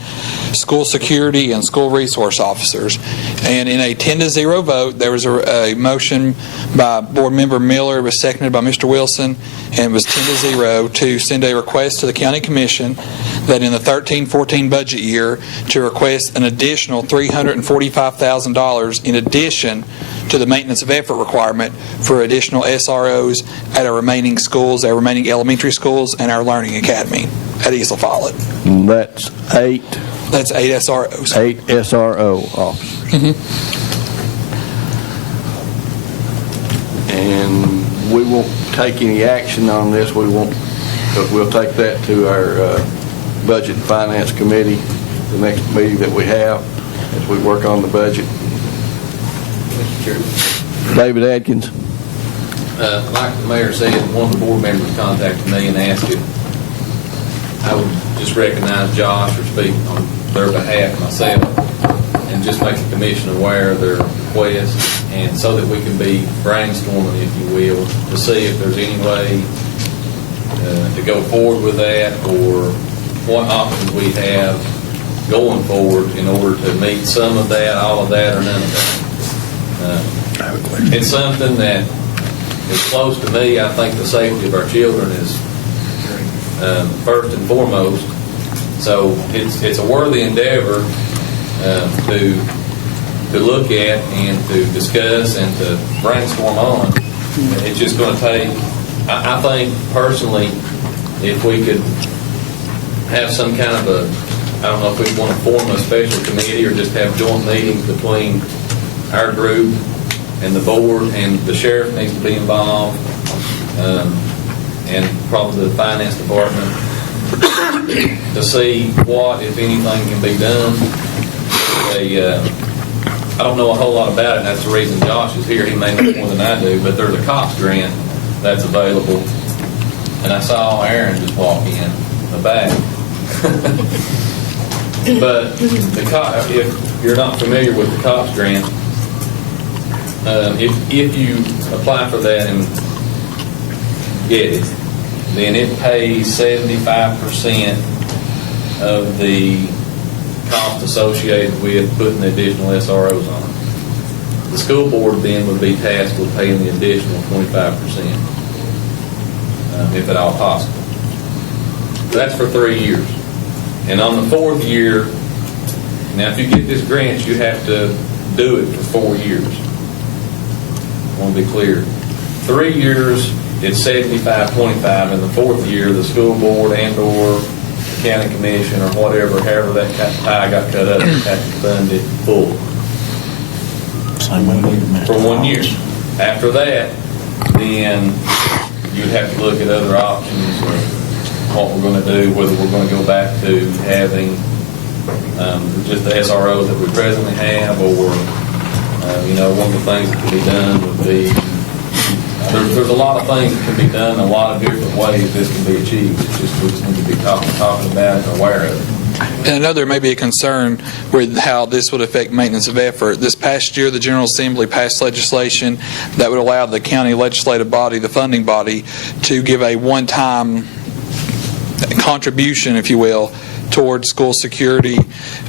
school security and school resource officers. And in a 10-0 vote, there was a motion by Board Member Miller, it was seconded by Mr. Wilson, and it was 10-0 to send a request to the County Commission that in the 13-14 budget year to request an additional $345,000 in addition to the maintenance of effort requirement for additional SROs at our remaining schools, our remaining elementary schools, and our learning academy at Easel Follett. That's 8. That's 8 SROs. 8 SRO officers. Mm-hmm. And we won't take any action on this. We won't, because we'll take that to our Budget and Finance Committee, the next meeting that we have, as we work on the budget. David Adkins. Like the mayor said, one of the board members contacted me and asked if I would just recognize Josh or speak on their behalf myself and just make the commission aware of their request, and so that we can be brainstorming, if you will, to see if there's any way to go forward with that, or what options we have going forward in order to meet some of that, all of that, or none of that. It's something that is close to me. I think the safety of our children is first and foremost. So it's a worthy endeavor to look at and to discuss and to brainstorm on. It's just going to take, I think personally, if we could have some kind of a, I don't know if we want to form a special committee or just have joint meetings between our group and the board, and the sheriff needs to be involved, and probably the finance department, to see what, if anything, can be done. I don't know a whole lot about it, and that's the reason Josh is here. He may know more than I do, but there's a COPS grant that's available, and I saw Aaron just walk in the back. But if you're not familiar with the COPS grant, if you apply for that and get it, then it pays 75% of the cost associated with putting the additional SROs on. The school board then would be tasked with paying the additional 25%, if at all possible. That's for 3 years. And on the 4th year, now if you get this grant, you have to do it for 4 years. I want to be clear. 3 years, it's 75-25, and the 4th year, the school board and/or the county commission or whatever, however that pie got cut up, has to fund it full for 1 year. After that, then you'd have to look at other options of what we're going to do, whether we're going to go back to having just the SROs that we presently have, or one of the things that can be done would be there's a lot of things that can be done, a lot of different ways this can be achieved. It's just we just need to be talking about it and aware of it. And I know there may be a concern with how this would affect maintenance of effort. This past year, the General Assembly passed legislation that would allow the county legislative body, the funding body, to give a one-time contribution, if you will, towards school security,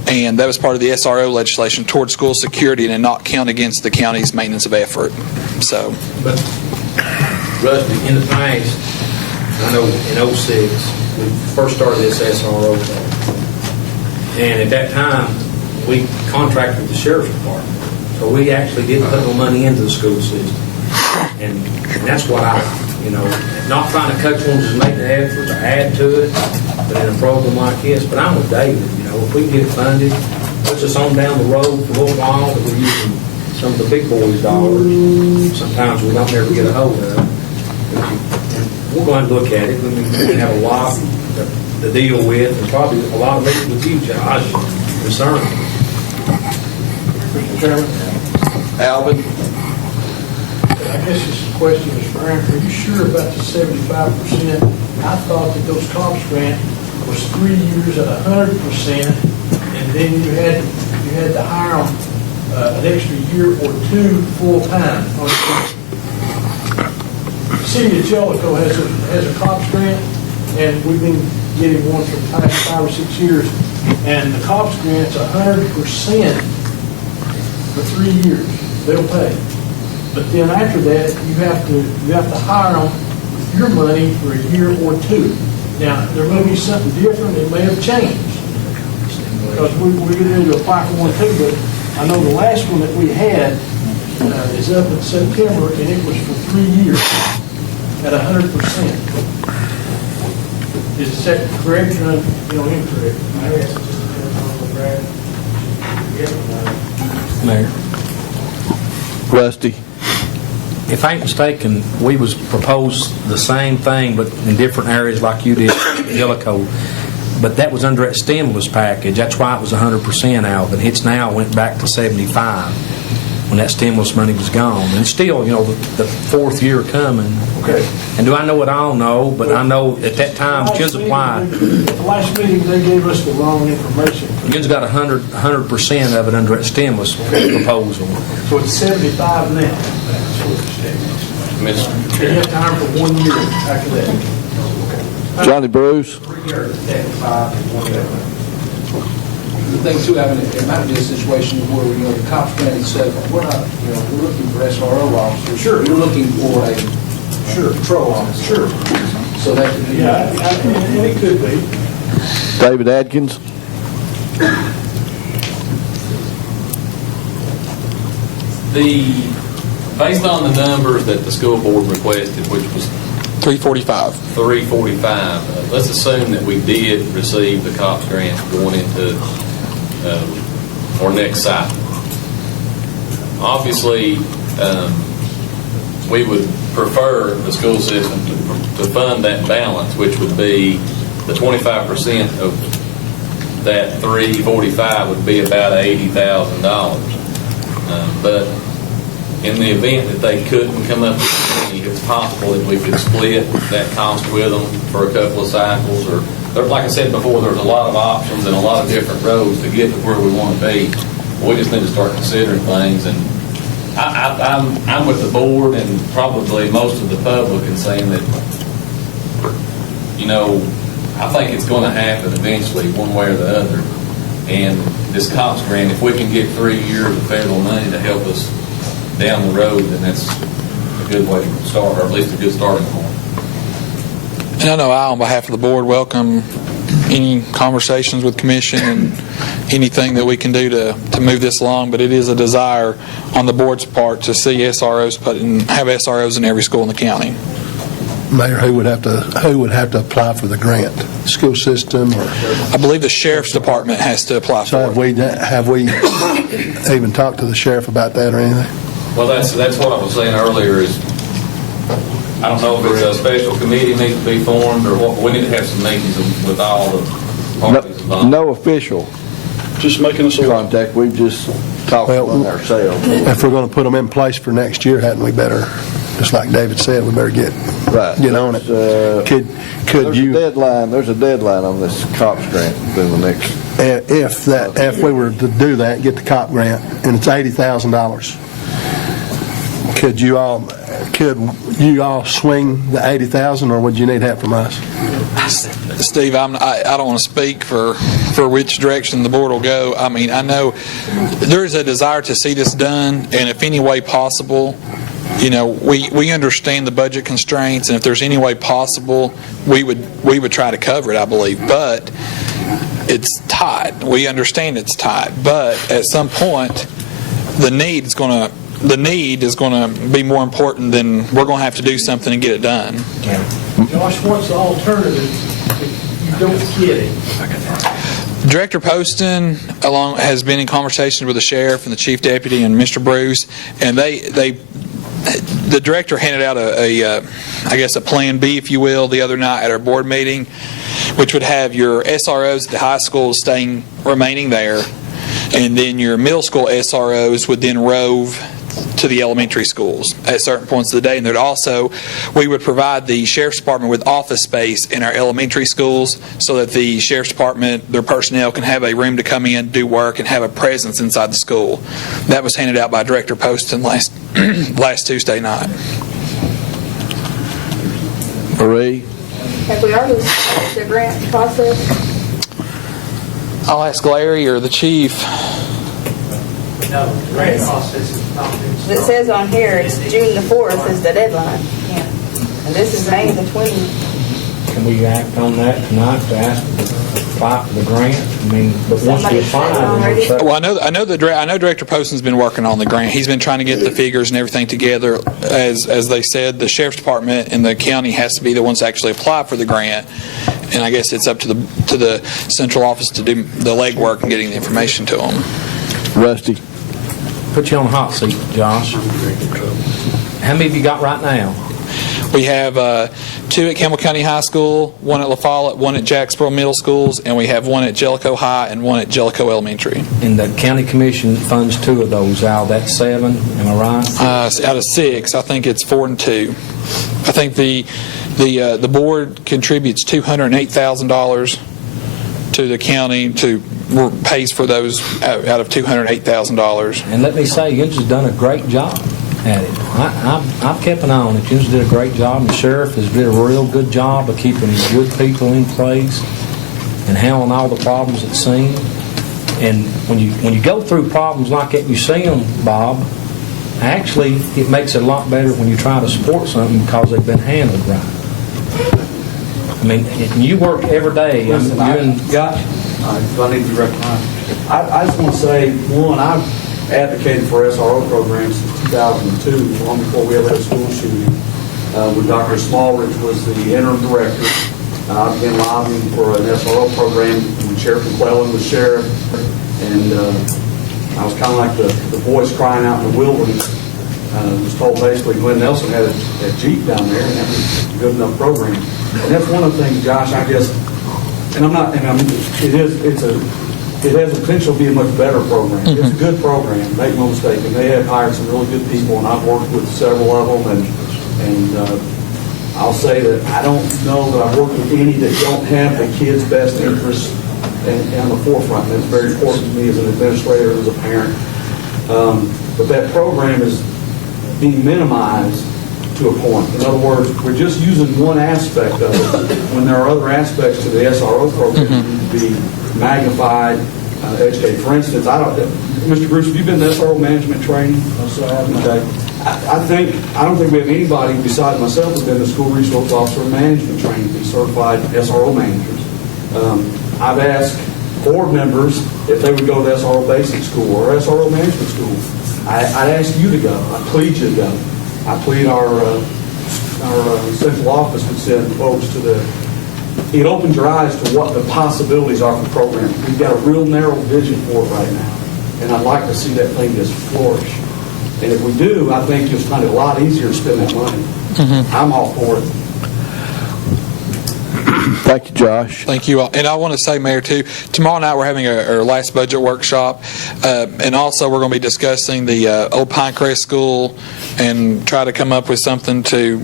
and that was part of the SRO legislation, towards school security, and not count against the county's maintenance of effort. So, But, Rusty, in the past, I know in '06, we first started this SRO thing. And at that time, we contracted with the sheriff's department. So we actually didn't put no money into the school system. And that's what not trying to cut corners and make the effort or add to it, but in a program like this. But I'm with David, if we can get it funded, puts us on down the road for a little while, that we're using some of the big boys' dollars. Sometimes we don't ever get a hold of it. We're going to look at it. We have a lot to deal with, and probably a lot of meetings with you, Josh, concerning it. Mr. Chairman? Alvin? I guess this question is for Aaron. Are you sure about the 75%? I thought that those COPS grant was 3 years at 100%, and then you had to hire them an extra year or two full time. The city of Jellicoe has a COPS grant, and we've been getting one for the past 5 or 6 years, and the COPS grant's 100% for 3 years. They'll pay. But then after that, you have to hire them with your money for a year or two. Now, there may be something different. It may have changed. Because we're going to apply for one too, but I know the last one that we had is up in September, and it was for 3 years at 100%. Is that correct or incorrect? Mayor. Rusty? If I ain't mistaken, we was proposed the same thing, but in different areas like you did, Jellicoe. But that was under that stimulus package. That's why it was 100% out. But it's now went back to 75 when that stimulus money was gone. And still, the 4th year coming. Okay. And do I know it all? No, but I know at that time, Kids applied. At the last meeting, they gave us the wrong information. Kids got 100% of it under that stimulus proposal. So it's 75 now. Mr. You have time for 1 year after that. Johnny Bruce? 3 years, 75 and 1 year. The thing too, I mean, it might be a situation where, the COPS grant said, we're not, we're looking for SRO officers. Sure. We're looking for a patrol officer. Sure. So that could be. Yeah, and it could be. David Adkins? Based on the numbers that the school board requested, which was 345, let's assume that we did receive the COPS grant going into our next cycle. Obviously, we would prefer the school system to fund that balance, which would be the 25% of that 345 would be about $80,000. But in the event that they couldn't come up with money, it's possible that we could split that cost with them for a couple of cycles, or like I said before, there's a lot of options and a lot of different roads to get to where we want to be. We just need to start considering things, and I'm with the board and probably most of the public in saying that, you know, I think it's going to happen eventually, one way or the other. And this COPS grant, if we can get 3 years of federal money to help us down the road, then that's a good way to start, or at least a good starting point. And I know I, on behalf of the board, welcome any conversations with commission and anything that we can do to move this along, but it is a desire on the board's part to see SROs have SROs in every school in the county. Mayor, who would have to apply for the grant? School system, or? I believe the sheriff's department has to apply for it. Have we even talked to the sheriff about that or anything? Well, that's what I was saying earlier is, I don't know if it's a special committee needs to be formed or what. We need to have some meetings with all the parties involved. No official Just making us aware. contact. We've just talked among ourselves. If we're going to put them in place for next year, hadn't we better, just like David said, we better get on it. There's a deadline on this COPS grant within the next. If we were to do that, get the COP grant, and it's $80,000, could you all swing the $80,000, or would you need help from us? Steve, I don't want to speak for which direction the board will go. I mean, I know there is a desire to see this done, and if any way possible, you know, we understand the budget constraints, and if there's any way possible, we would try to cover it, I believe. But it's tight. We understand it's tight. But at some point, the need is going to be more important than we're going to have to do something and get it done. Josh, what's the alternative if you don't get it? Director Poston has been in conversation with the sheriff and the chief deputy and Mr. Bruce, and the director handed out a plan B, if you will, the other night at our board meeting, which would have your SROs at the high schools remaining there, and then your middle school SROs would then rove to the elementary schools at certain points of the day. And we would provide the sheriff's department with office space in our elementary schools so that the sheriff's department, their personnel, can have a room to come in, do work, and have a presence inside the school. That was handed out by Director Poston last Tuesday night. Marie? Have we already started the grant process? I'll ask Larry or the chief. No, the grant process is not been started. It says on here, it's June the 4th is the deadline. Yeah. And this is May the 20th. Can we act on that tonight to ask to apply for the grant? I mean, but once we apply, well, I know Director Poston's been working on the grant. He's been trying to get the figures and everything together. As they said, the sheriff's department and the county has to be the ones to actually apply for the grant, and I guess it's up to the central office to do the legwork and getting the information to them. Rusty. Put you on the hot seat, Josh. How many have you got right now? We have 2 at Campbell County High School, 1 at La Follette, 1 at Jacksboro Middle Schools, and we have 1 at Jellicoe High and 1 at Jellicoe Elementary. And the county commission funds 2 of those out of that 7, am I right? Out of 6, I think it's 4 and 2. I think the board contributes $208,000 to the county pays for those out of $208,000. And let me say, you just done a great job at it. I've kept an eye on it. You just did a great job. The sheriff has did a real good job of keeping good people in place and handling all the problems at scene. And when you go through problems like that, you see them, Bob. Actually, it makes it a lot better when you try to support something because they've been handled right. I mean, you work every day. Listen, do I need to be recognized? I just want to say, one, I've advocated for SRO programs since 2002, long before we ever had a school shooting. When Dr. Smallridge was the interim director, I began lobbying for an SRO program when Sheriff McClellan was sheriff, and I was kind of like the voice crying out in the wilderness. Was told basically Glenn Nelson had a Jeep down there, and that was a good enough program. And that's one of the things, Josh, I guess, it has the potential to be a much better program. It's a good program, make no mistake, and they have hired some really good people, and I've worked with several of them, and I'll say that I don't know that I've worked with any that don't have the kids' best interests on the forefront. That's very important to me as an administrator, as a parent. But that program is being minimized to a point. In other words, we're just using one aspect of it when there are other aspects to the SRO program that need to be magnified, educated. For instance, Mr. Bruce, have you been to SRO management training? No, sir, I have not. Okay. I don't think we have anybody besides myself who's been to school resource officer management training to be certified SRO managers. I've asked board members if they would go to SRO basic school or SRO management school. I'd ask you to go. I plead you to go. I plead our central office would send folks to it opens your eyes to what the possibilities are for the program. We've got a real narrow vision for it right now, and I'd like to see that thing just flourish. And if we do, I think you'll find it a lot easier to spend that money. I'm all for it. Thank you, Josh. Thank you all. And I want to say, Mayor, too, tomorrow night we're having our last budget workshop. And also we're going to be discussing the Old Pinecrest School and try to come up with something to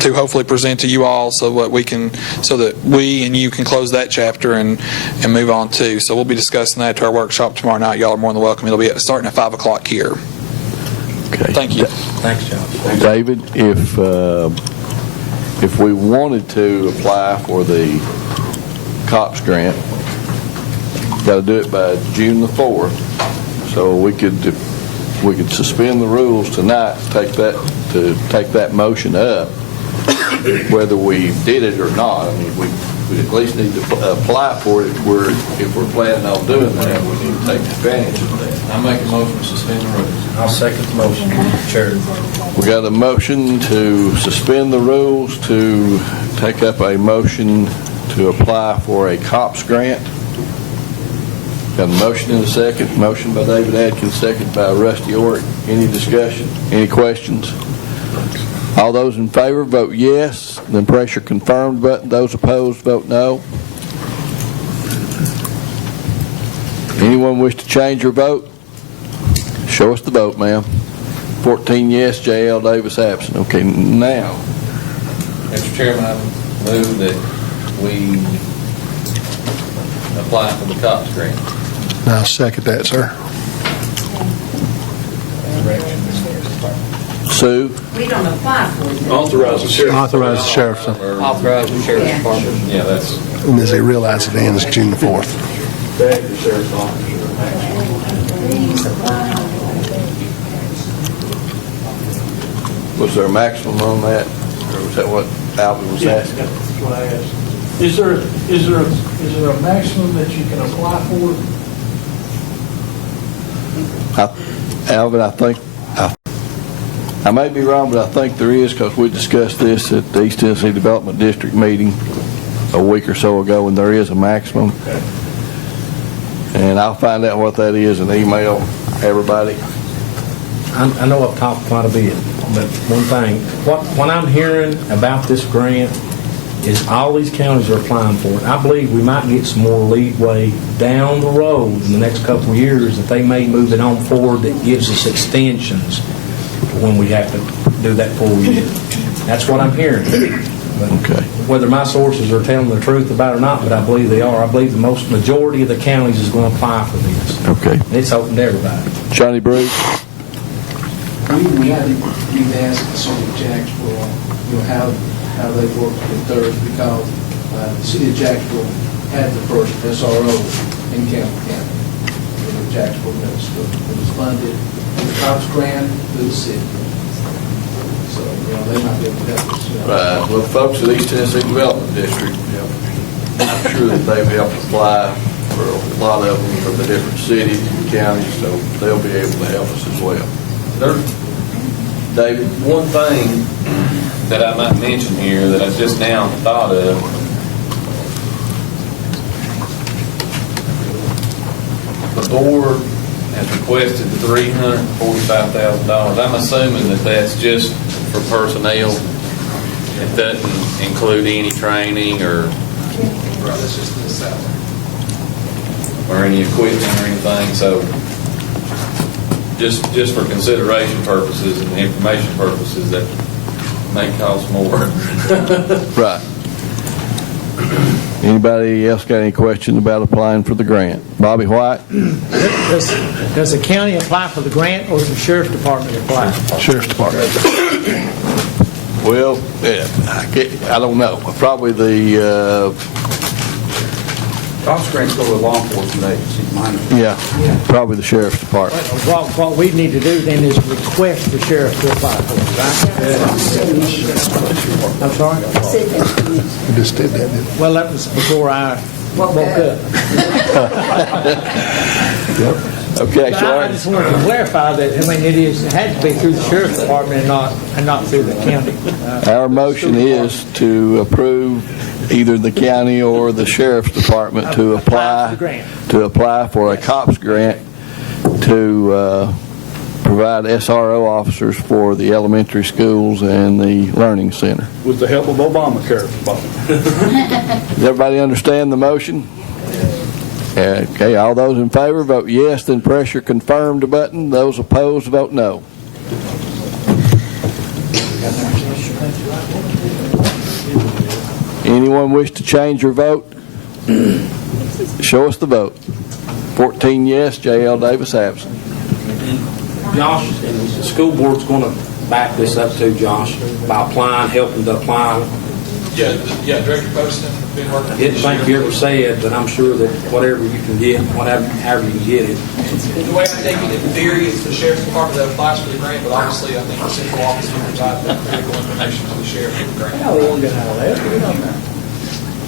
hopefully present to you all so that we and you can close that chapter and move on too. So we'll be discussing that to our workshop tomorrow night. Y'all are more than welcome. It'll be starting at 5 o'clock here. Okay. Thank you. Thanks, John. David, if we wanted to apply for the COPS grant, got to do it by June the 4th. So we could suspend the rules tonight to take that motion up, whether we did it or not. I mean, we at least need to apply for it if we're planning on doing that. We need to take advantage of that. I make a motion to suspend the rules. I'll second the motion, Chair. We got a motion to suspend the rules to take up a motion to apply for a COPS grant. Got a motion and a second. Motion by David Adkins, second by Rusty Orrick. Any discussion? Any questions? All those in favor vote yes. Then press your confirmed button. Those opposed vote no. Anyone wish to change your vote? Show us the vote, ma'am. 14 yes, J.L. Davis absent. Okay, now. Mr. Chairman, I move that we apply for the COPS grant. I'll second that, sir. Sue? We don't apply for it. Authorize the sheriff. Authorize the sheriff. Authorize the sheriff's department. Yeah, that's. And as they realize it ends June the 4th. Thank the sheriff's office. Was there a maximum on that? Or was that what Alvin was asking? That's what I asked. Is there a maximum that you can apply for? Alvin, I may be wrong, but I think there is, because we discussed this at the East Tennessee Development District meeting a week or so ago, and there is a maximum. Okay. And I'll find out what that is and email everybody. I know I've talked quite a bit, but one thing, what I'm hearing about this grant is all these counties are applying for it. I believe we might get some more leeway down the road in the next couple of years that they may move it on forward that gives us extensions when we have to do that full year. That's what I'm hearing. But Okay. whether my sources are telling the truth about it or not, but I believe they are. I believe the majority of the counties is going to apply for this. Okay. And it's open to everybody. Johnny Bruce? We had even asked the city of Jacksonville, how they work with theirs, because the city of Jacksonville had the first SRO in Campbell County, Jacksonville Middle School. It was funded with the COPS grant through the city. So, they might be able to help us. Right. Well, folks at East Tennessee Development District, I'm sure that they've helped apply for a lot of them from the different cities and counties, so they'll be able to help us as well. David, one thing that I might mention here that I just now thought of, the board has requested $345,000. I'm assuming that that's just for personnel. It doesn't include any training or That's just the salary. or any equipment or anything. So just for consideration purposes and information purposes, that may cost more. Right. Anybody else got any questions about applying for the grant? Bobby White? Does the county apply for the grant, or does the sheriff's department apply? Sheriff's Department. Well, I don't know. Probably the, Cost grants go to law enforcement agencies, mine. probably the sheriff's department. What we need to do then is request the sheriff to apply for it, right? I'm sorry? We just did that, didn't we? Well, that was before I woke up. Okay, But so I just wanted to clarify that, I mean, it had to be through the sheriff's department and not through the county. our motion is to approve either the county or the sheriff's department to apply for a COPS grant to provide SRO officers for the elementary schools and the learning center. With the help of Obamacare. Does everybody understand the motion? Okay, all those in favor vote yes, then press your confirmed button. Those opposed vote no. Anyone wish to change your vote? Show us the vote. 14 yes, J.L. Davis absent. Josh, and the school board's going to back this up too, Josh, by applying, helping to apply. Yeah, Director Poston, been working. I didn't think you ever said, but I'm sure that whatever you can get, however you can get it. The way I take it, in theory, it's the sheriff's department that applies for the grant, but obviously, I think the central office will provide the critical information to the sheriff for the grant.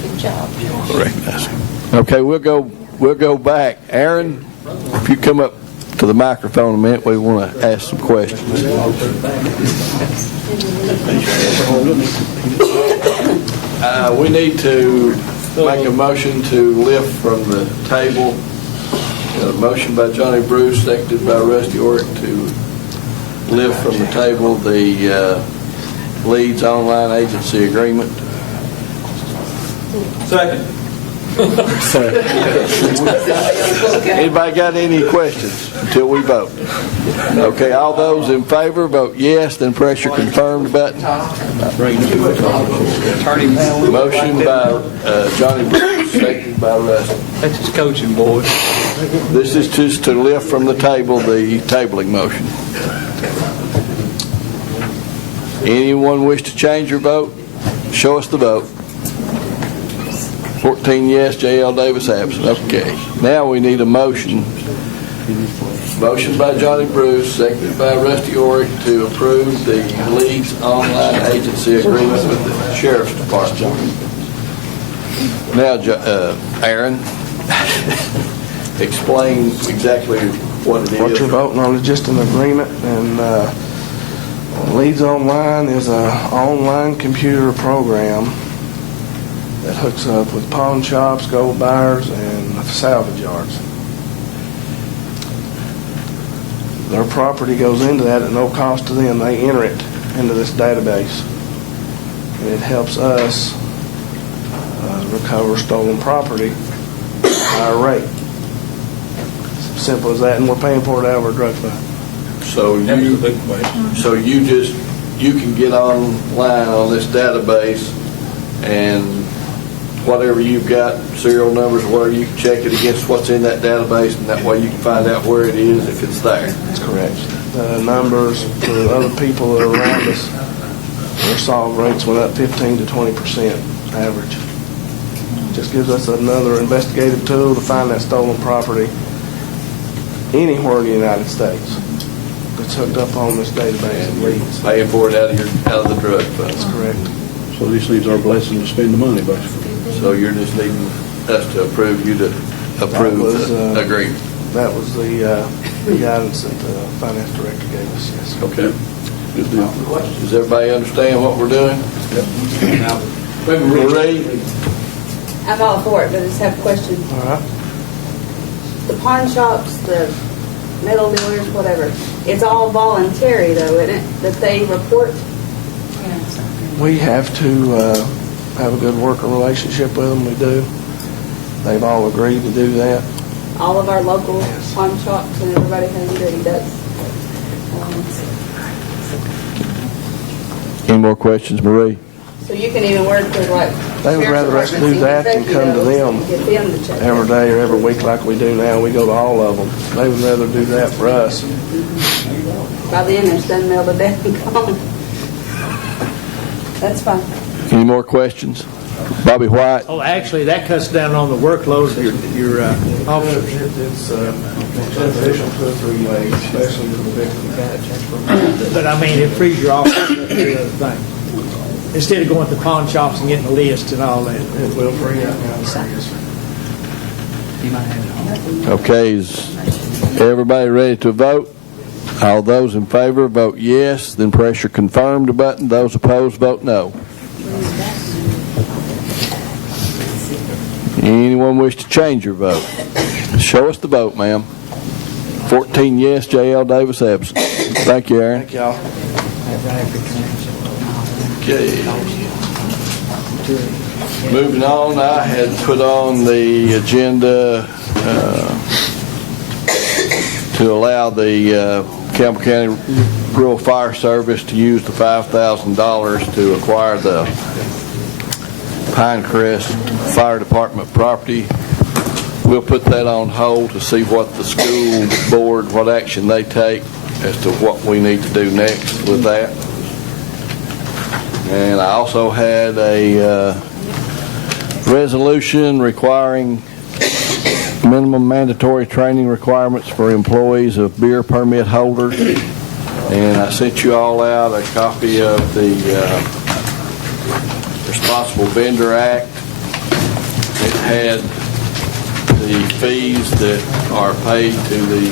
Good job. Recognize him. Okay, we'll go back. Aaron, if you come up to the microphone a minute, we want to ask some questions. We need to make a motion to lift from the table. Got a motion by Johnny Bruce, seconded by Rusty Orrick, to lift from the table the Leeds Online Agency Agreement. Second. Anybody got any questions until we vote? Okay, all those in favor vote yes, then press your confirmed button. Motion by Johnny Bruce, seconded by Rusty. That's his coaching, boys. This is just to lift from the table the tabling motion. Anyone wish to change your vote? Show us the vote. 14 yes, J.L. Davis absent. Okay. Now we need a motion. Motion by Johnny Bruce, seconded by Rusty Orrick, to approve the League's online agency agreement with the Sheriff's Department. Now, Aaron, explain exactly what it is. What you're voting on is just an agreement, and Leads Online is an online computer program that hooks up with pawn shops, gold buyers, and salvage yards. Their property goes into that at no cost to them. They enter it into this database, and it helps us recover stolen property at a higher rate. It's simple as that, and we're paying for it out of our drug fund. So you can get online on this database, and whatever you've got, serial numbers, whatever, you can check it against what's in that database, and that way you can find out where it is if it's there. That's correct. The numbers for other people that are around us, their solve rates went up 15 to 20% average. Just gives us another investigative tool to find that stolen property anywhere in the United States that's hooked up on this database and Leads. Paying for it out of the drug fund. That's correct. So this needs our blessing to spend the money, basically. So you're just needing us to approve you to approve the agreement. That was the guidance that the finance director gave us, yes. Okay. Good deal. Does everybody understand what we're doing? Yep. Marie? I'm all for it, but I just have a question. All right. The pawn shops, the metal dealers, whatever, it's all voluntary though, isn't it, that they report? We have to have a good working relationship with them. We do. They've all agreed to do that. All of our local pawn shops and everybody has agreed. That's Any more questions, Marie? So you can even work with like. They would rather us do that than come to them every day or every week like we do now. We go to all of them. They would rather do that for us. By the end, they're done mailed it down and gone. That's fine. Any more questions? Bobby White? Oh, actually, that cuts down on the workload of your officers. It's beneficial 2 or 3 ways, especially to the victim. But I mean, it frees your officers to do the other thing. Instead of going to pawn shops and getting a list and all that. It will free up now. Okay, is everybody ready to vote? All those in favor vote yes, then press your confirmed button. Those opposed vote no. Anyone wish to change your vote? Show us the vote, ma'am. 14 yes, J.L. Davis absent. Thank you, Aaron. Thank y'all. Okay. Moving on, I had put on the agenda to allow the Campbell County Rural Fire Service to use the $5,000 to acquire the Pinecrest Fire Department property. We'll put that on hold to see what the school board, what action they take as to what we need to do next with that. And I also had a resolution requiring minimum mandatory training requirements for employees of beer permit holders. And I sent you all out a copy of the Responsible Vendor Act. It had the fees that are paid to the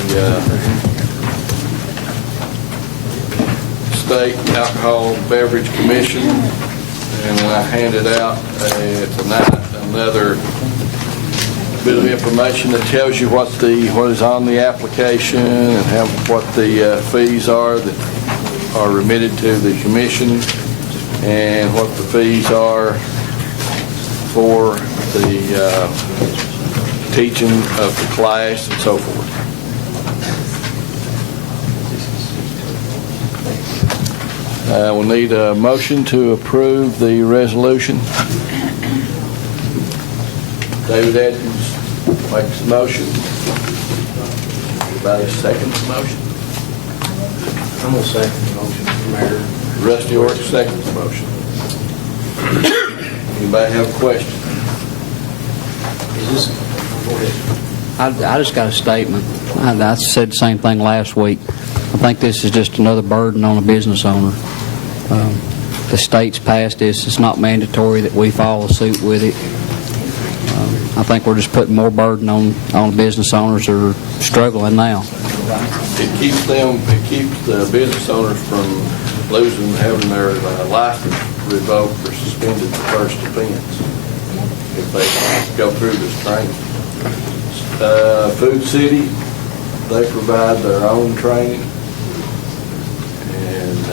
State Alcohol Beverage Commission, and then I handed out tonight another bit of information that tells you what is on the application and what the fees are that are remitted to the commission, and what the fees are for the teaching of the class and so forth. We'll need a motion to approve the resolution. David Atkins makes the motion. Everybody seconds the motion? I'm going to second the motion, Mayor. Rusty Ork seconds the motion. Anybody have a question? I just got a statement. I said the same thing last week. I think this is just another burden on a business owner. The state's passed this. It's not mandatory that we follow suit with it. I think we're just putting more burden on business owners that are struggling now. It keeps the business owners from having their license revoked or suspended the first offense if they go through this training. Food City, they provide their own training, and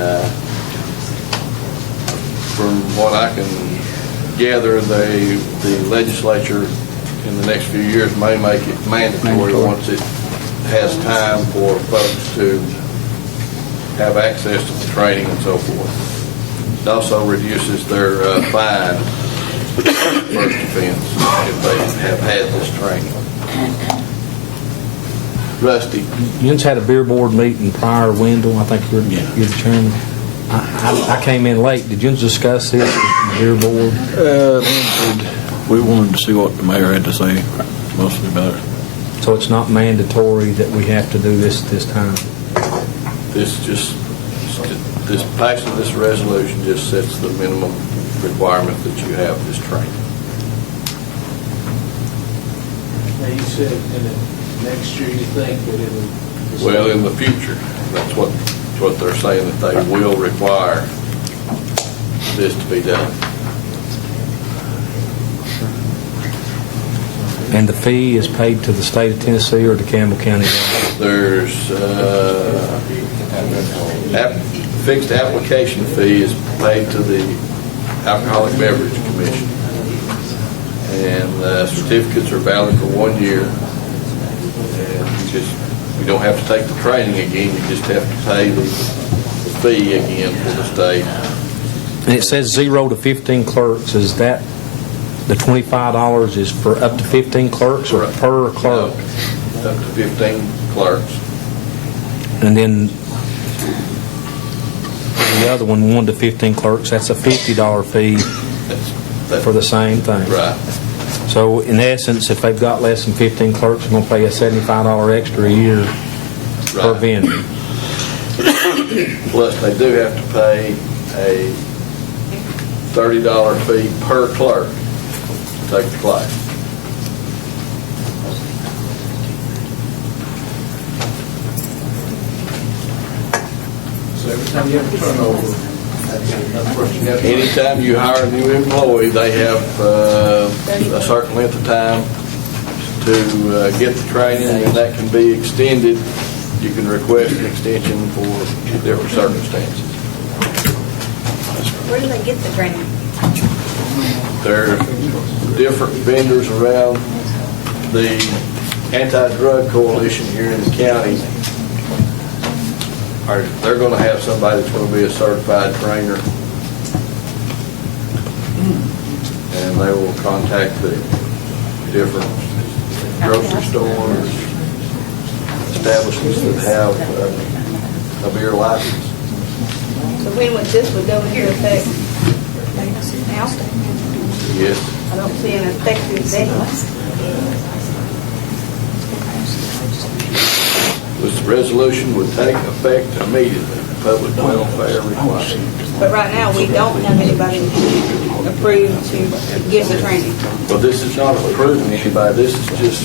from what I can gather, the legislature in the next few years may make it mandatory once it has time for folks to have access to the training and so forth. It also reduces their fine first offense if they have had this training. Rusty. You just had a beer board meeting prior, Wendell. I think you're the chairman. I came in late. Did you discuss this with the beer board? We wanted to see what the mayor had to say, mostly about it. So it's not mandatory that we have to do this time? Passing this resolution just sets the minimum requirement that you have this training. Now, you said in the next year you think that it will... Well, in the future, that's what they're saying, that they will require this to be done. And the fee is paid to the state of Tennessee or to Campbell County? There's fixed application fee is paid to the Alcoholic Beverage Commission, and certificates are valid for 1 year. And you don't have to take the training again. You just have to pay the fee again for the state And it says 0 to 15 clerks. Is that, the $25 is for up to 15 clerks or per clerk? Up to 15 clerks. And then the other one, 1 to 15 clerks, that's a $50 fee for the same thing. Right. So in essence, if they've got less than 15 clerks, they're going to pay a $75 extra a year per vendor. Plus, they do have to pay a $30 fee per clerk to take the class. So every time you have a turnover, that's another person you have to... Anytime you hire a new employee, they have a certain length of time to get the training, and that can be extended. You can request an extension for different circumstances. Where do they get the training? There are different vendors around the anti-drug coalition here in the county. They're going to have somebody that's going to be a certified trainer, and they will contact the different grocery stores, establishments that have a beer license. So when would this would go into effect? Now? Yes. I don't see an effective date. This resolution would take effect immediately. Public welfare requirement. But right now, we don't have anybody approved to give the training. Well, this is not approving anybody. This is just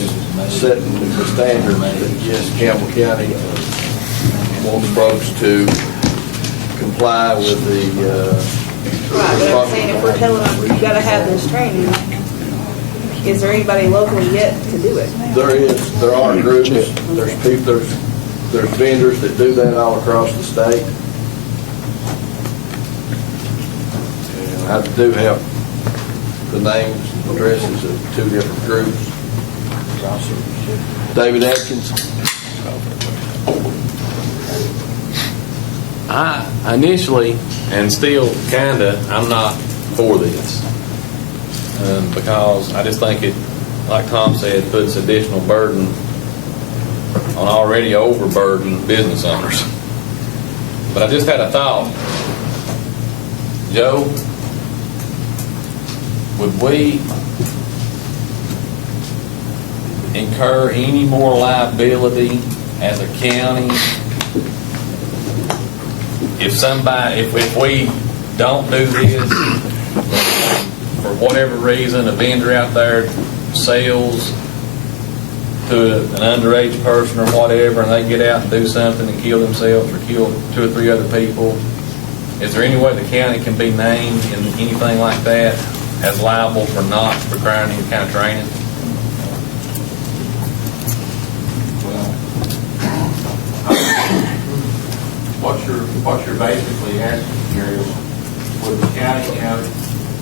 setting the standard that, yes, Campbell County wants folks to comply with the Right, but I'm saying if we're telling them you gotta have this training, is there anybody locally yet to do it? There are groups, there's people, there's vendors that do that all across the state. And I do have the names, addresses of 2 different groups. David Atkins. I initially, and still kinda, I'm not for this. Because I just think it, like Tom said, puts additional burden on already overburdened business owners. But I just had a thought. Joe, would we incur any more liability as a county if we don't do this, for whatever reason, a vendor out there sells to an underage person or whatever, and they get out and do something and kill themselves or kill 2 or 3 other people? Is there any way the county can be named in anything like that as liable for not requiring any kind of training? What you're basically asking here is, would the county have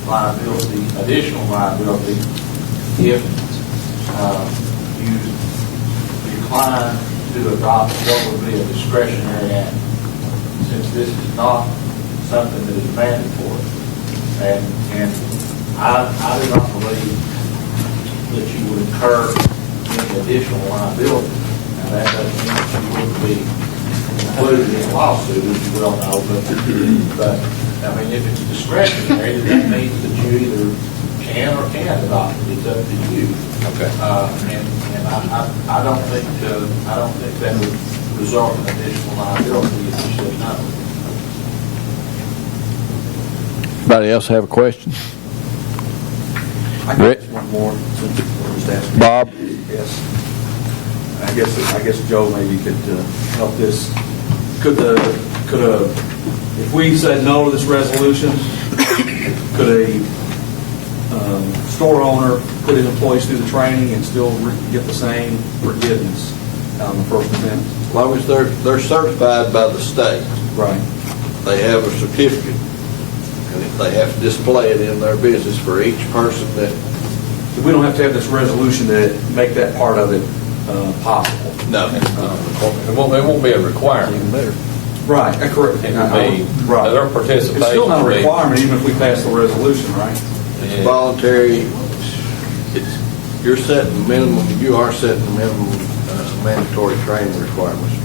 liability, additional liability, if you decline to adopt what would be a discretionary act, since this is not something that is mandatory? And I do not believe that you would incur any additional liability. Now, that doesn't mean that you wouldn't be included in a lawsuit, as you well know, but I mean, if it's discretionary, then that means that you either can or can't adopt it. It's up to you. Okay. And I don't think that would result in additional liability if you said no. Anybody else have a question? I guess one more. Bob? Yes. I guess Joe maybe could help this. If we said no to this resolution, could a store owner put his employees through the training and still get the same forgiveness on the First Amendment? As long as they're certified by the state. Right. They have a certificate, and they have to display it in their business for each person that... We don't have to have this resolution to make that part of it possible. No. It won't be a requirement. Even better. Right, correct. It would be, Right. their participation. It's still not a would be- requirement, even if we pass the resolution, right? It's voluntary. You're setting minimum, you are setting minimum mandatory training requirements.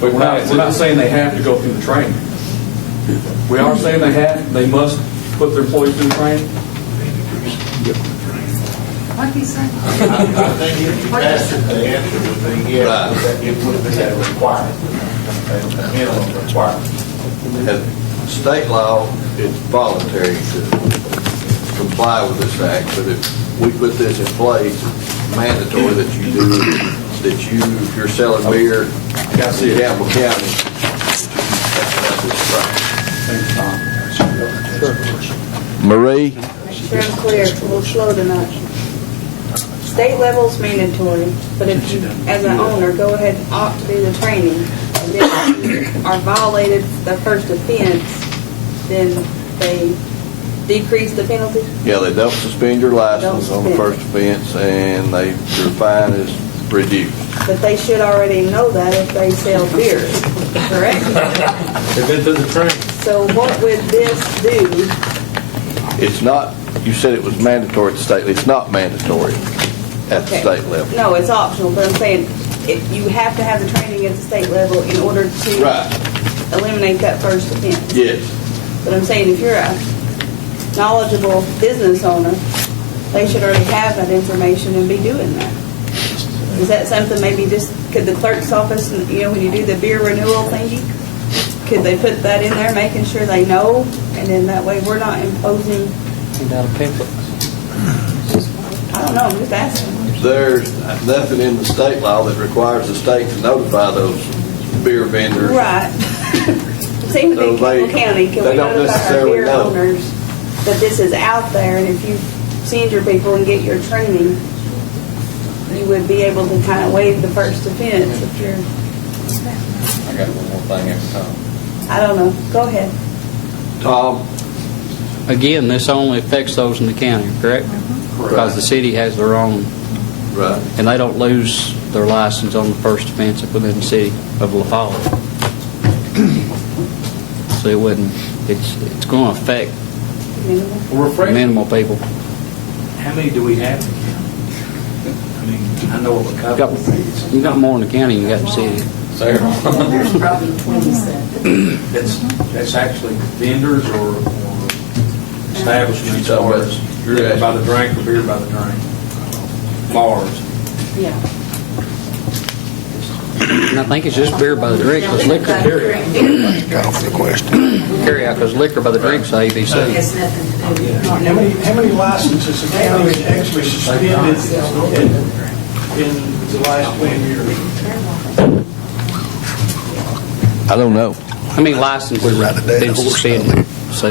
But we're not saying they have to go through the training. We are saying they must put their employees through the training? What do you say? I think if you pass it, the answer would be yes, that it would be a requirement, a minimum requirement. At state law, it's voluntary to comply with this act, but if we put this in place, mandatory that you do, if you're selling beer in Campbell County, Marie? Sure I'm clear, it's a little slow tonight. State level's mandatory, but if you, as an owner, go ahead and opt to do the training, and then if you are violated the first offense, then they decrease the penalty? Yeah, they don't suspend your license on the first offense, and your fine is reduced. But they should already know that if they sell beer, correct? They've been through the training. So what would this do? It's not, you said it was mandatory at the state, it's not mandatory at the Okay. state level. No, it's optional, but I'm saying, if you have to have the training at the state level in order to Right. eliminate that first offense. Yes. But I'm saying, if you're a knowledgeable business owner, they should already have that information and be doing that. Is that something maybe just, could the clerk's office, when you do the beer renewal thingy, could they put that in there, making sure they know, and then that way we're not imposing, Without a pamphlet. I don't know, I'm just asking. There's nothing in the state law that requires the state to notify those beer vendors. Right. Same with So Campbell County, can they we don't notify our necessarily beer know. owners that this is out there, and if you send your people and get your training, you would be able to kind of waive the first offense if you're, I got one more thing every time. I don't know, go ahead. Tom? Again, this only affects those in the county, correct? Because the city has their own. Right. And they don't lose their license on the first offense if within the city of La Follette. So it wouldn't, it's going to affect minimal people. How many do we have in the county? I mean, I know of a couple. You got more in the county than you got in the city. There's probably 27. That's actually vendors or establishments, or beer by the drink or beer by the drink. Bars. Yeah. And I think it's just beer by the drink, because liquor carry out. Carry out, because liquor by the drink's ABC. Has nothing to do with it. How many licenses the county actually suspended in the last 20 years? I don't know. How many licenses been suspended? So,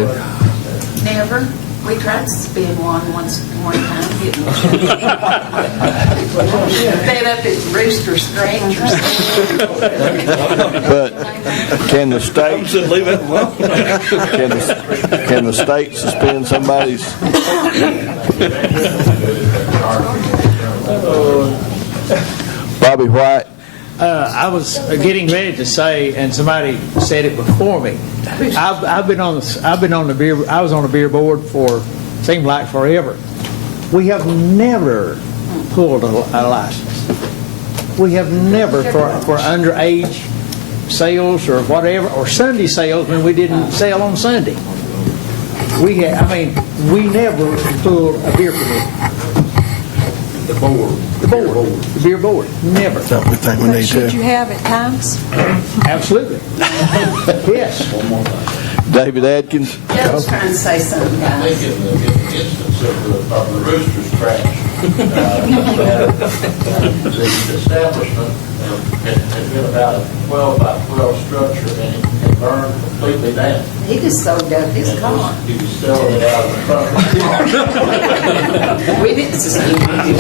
Never. We tried to spin one time, didn't we? Fed up at Rooster Scratch or something. But can the state, can the state suspend somebody's? Bobby White? I was getting ready to say, and somebody said it before me. I was on the beer board for seemed like forever. We have never pulled a license. We have never for underage sales or whatever, or Sunday sales when we didn't sell on Sunday. We never pulled a beer permit. The beer board, never. Something we think we need Should you to. have at times? Absolutely. Yes. One more thing. David Adkins? Joe was trying to say something, I guys. think in the instance of the Rooster's Scratch, the establishment has been about a 12 by 12 structure, and it burned completely down. He just sold out his car. He was selling it out of the front. We didn't suspend him.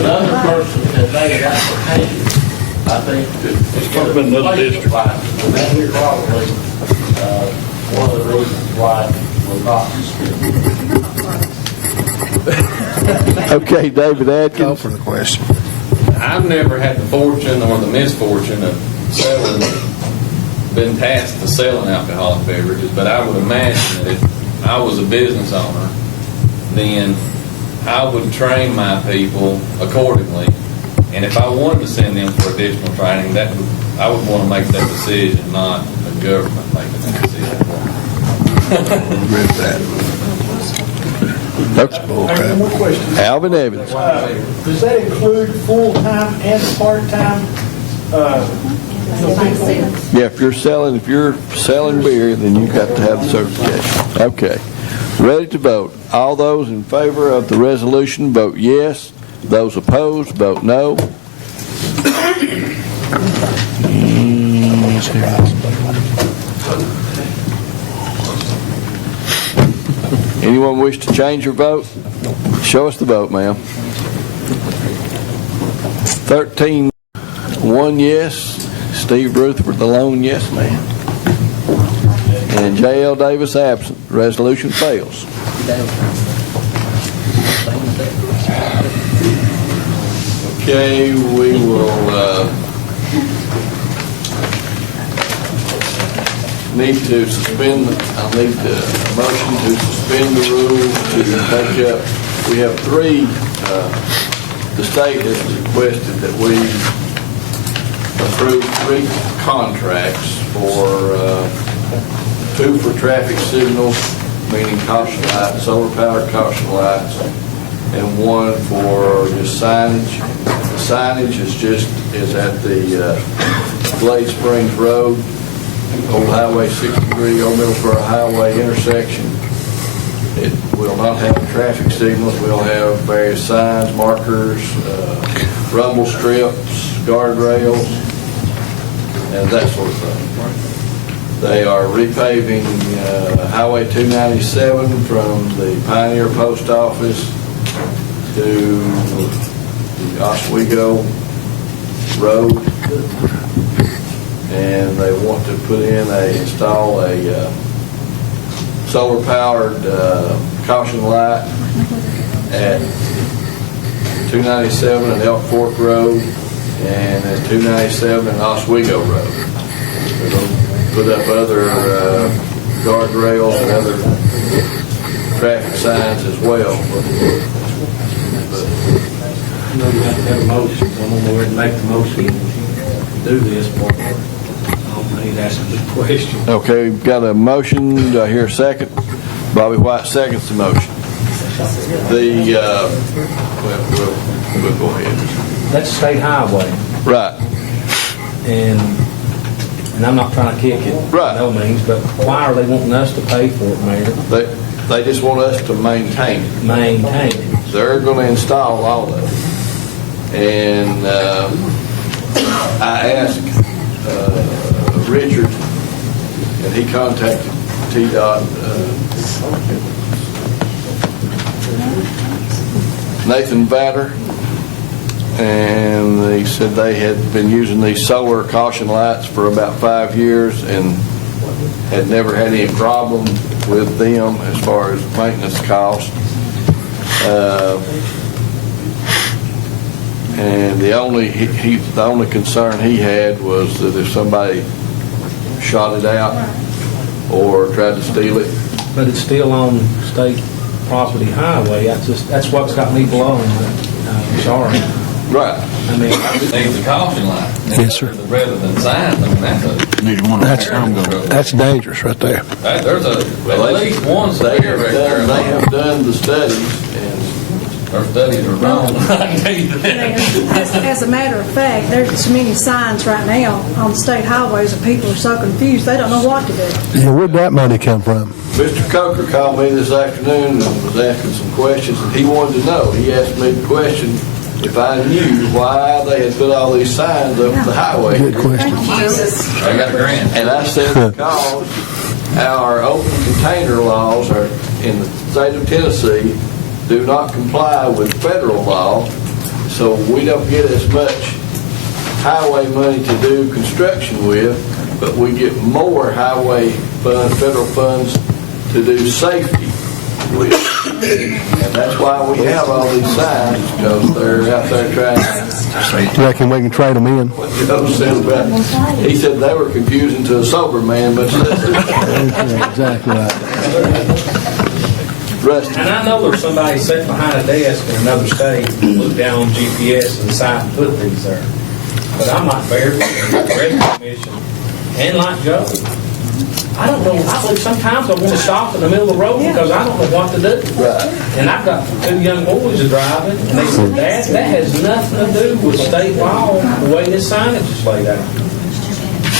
Another person had made an application, I think, to get a replacement license, and that is probably one of the reasons why we're not suspended. Okay, David Adkins. Call for the question. I've never had the fortune or the misfortune of selling been tasked to selling alcoholic beverages, but I would imagine that if I was a business owner, then I would train my people accordingly. And if I wanted to send them for additional training, I would want to make that decision, not the government making that decision. One question. Alvin Evans. Does that include full-time and part-time people? Yeah, if you're selling beer, then you've got to have the certification. Okay. Ready to vote. All those in favor of the resolution, vote yes. Those opposed, vote no. Anyone wish to change your vote? Show us the vote, ma'am. 13, 1 yes. Steve Rutherford, the lone yes man. And J.L. Davis absent. Resolution fails. Okay, we will need to suspend. I'll need a motion to suspend the rules to take up. We have three. The state has requested that we approve 3 contracts for 2 for traffic signals, meaning caution lights, solar-powered caution lights, and 1 for just signage. The signage is at the Glade Springs Road, Old Highway 63, Old Middlesboro Highway intersection. It will not have traffic signals. We'll have various signs, markers, rumble strips, guardrails, and that sort of thing. They are repaving Highway 297 from the Pioneer Post Office to the Oswego Road, and they want to install a solar-powered caution light at 297 and Elk Fork Road and at 297 and Oswego Road. They're going to put up other guardrails and other traffic signs as well. I know you have to have a motion, so I'm going to go ahead and make the motion to do this, but I need to ask a good question. Okay, we've got a motion. Do I hear a second? Bobby White seconds the motion. We'll go ahead. That's a state highway, Right. and I'm not trying to kick it, by no means, but why are they wanting us to pay for it, Mayor? They just want us to maintain it. Maintain it. They're going to install all of it. And I asked Richard, and he contacted TDOT, Nathan Vatter, and they said they had been using these solar caution lights for about 5 years and had never had any problem with them as far as maintenance cost. And the only concern he had was that if somebody shot it out or tried to steal it. But it's still on state property highway. That's what's got me blown. I'm sorry. Right. I mean, it's a caution light. Yes, sir. Rather than signs, I mean, That's dangerous right there. There's at least one severe right there. They have done the studies, and our studies are wrong. I can tell you that. As a matter of fact, there's so many signs right now on state highways that people are so confused, they don't know what to do. Yeah, where'd that money come from? Mr. Coker called me this afternoon and was asking some questions, and he wanted to know. He asked me the question if I knew why they had put all these signs up the highway. Good question. I got a grant. And I said because our open container laws are in the state of Tennessee do not comply with federal law, so we don't get as much highway money to do construction with, but we get more highway funds, federal funds to do safety with. And that's why we have all these signs, because they're out there trying to. Reckon we can trade them in? Joe said about, he said they were confusing to a sober man, but Exactly right. Rusty. And I know there's somebody sitting behind a desk in another state who look down on GPS and decide to put these there. But I'm like Barry, the Rescue Commission, and like Joe. I don't know. Sometimes I want to stop in the middle of the road because I don't know what to do. Right. And I've got 2 young boys driving, and they said, Dad, that has nothing to do with state law, the way this signage is laid out.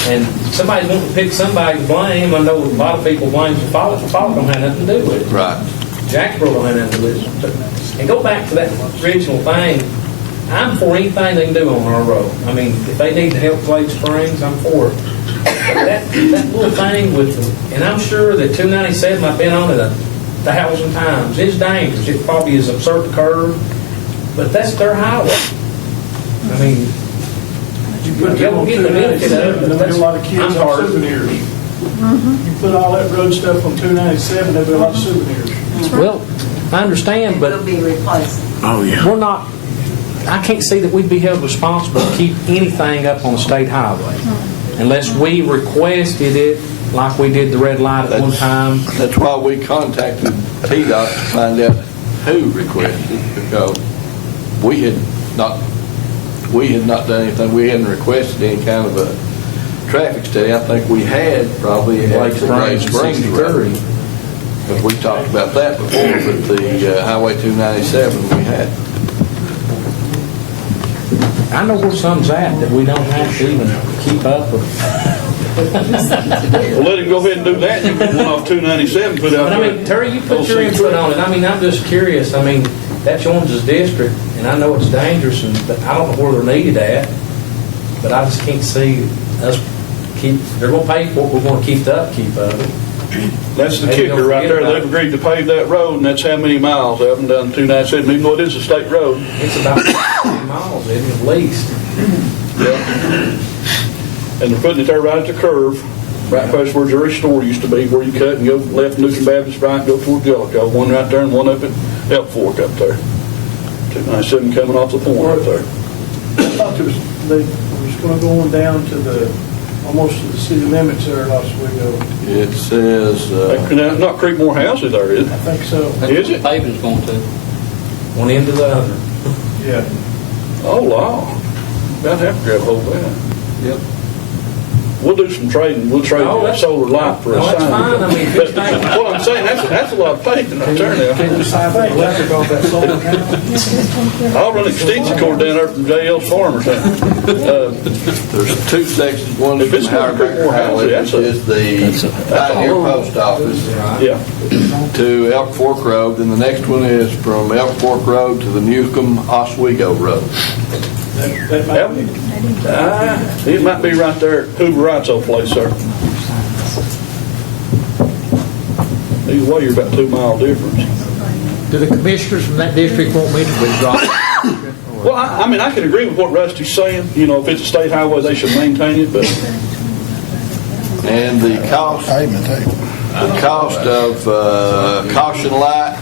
And somebody's wanting to pick somebody to blame. I know a lot of people blame the fault. The fault don't have nothing to do with it. Right. Jacksboro don't have nothing to do with it. And go back to that original thing. I'm for anything they can do on our road. I mean, if they need to help Glade Springs, I'm for it. But that little thing with the, and I'm sure that 297, I've been on it 1,000 times. It's dangerous. It probably is absurd curve, but that's their highway. I mean, You we'll get the benefit of it, but There'll be a lot of kids I'm on hard. souvenirs. You put all that road stuff on 297, there'll be a lot of souvenirs. Well, I understand, but It'll be replaced. we're not, I can't see that we'd be held responsible to keep anything up on the state highway unless we requested it like we did the red light at one time. That's why we contacted TDOT to find out who requested it, because we had not done anything. We hadn't requested any kind of a traffic study. I think we had probably at Lake Glade Springs, Springs Road. But we talked about that before, but the Highway 297 we had. I know where some's at that we don't have to even keep up with. Well, let him go ahead and do that. You can one off 297, put out But I there. mean, Terry, you put your input on it. I mean, I'm just curious. I mean, that's Jones's district, and I know it's dangerous, but I don't know where they're needed at. But I just can't see us keep. They're going to pay for it. We're going to keep the upkeep of it. That's the Maybe kicker don't right forget there. about They've it. agreed to pave that road, and that's how many miles up and down 297, even though it is a state road. It's about 50 miles, at least. And they're putting it there right at the curve, right past where Jerry's store used to be, where you cut and go left Newton Baptist, right, and go toward Jellicoe. One right there and one up at Elk Fork up there. 297 coming off the point right there. I thought they was going to go on down to almost to the city limits there in Oswego. It says, Not Creekmore houses there, is it? I think so. Is it? Paving's going to. One end to the other. Yeah. Oh, wow. About have to grab hold of that. Yep. We'll do some trading. We'll trade No, that that's- solar light for a no, sign. that's fine. I mean, But what I'm saying, that's a lot of paving right there now. I'll run an extension cord down there from JL's farm or something. There's 2 sections. One If is it's from not Howard Creekmore Highway, houses, which is the Pioneer Post Office, Yeah. to Elk Fork Road. Then the next one is from Elk Fork Road to the Newcomb Oswego Road. That might be. It might be right there at Hoover Wright's old place, sir. Either way, you're about 2 mile difference. Do the commissioners from that district want me to withdraw? Well, I mean, I can agree with what Rusty's saying. You know, if it's a state highway, they should maintain it, but And the cost of caution light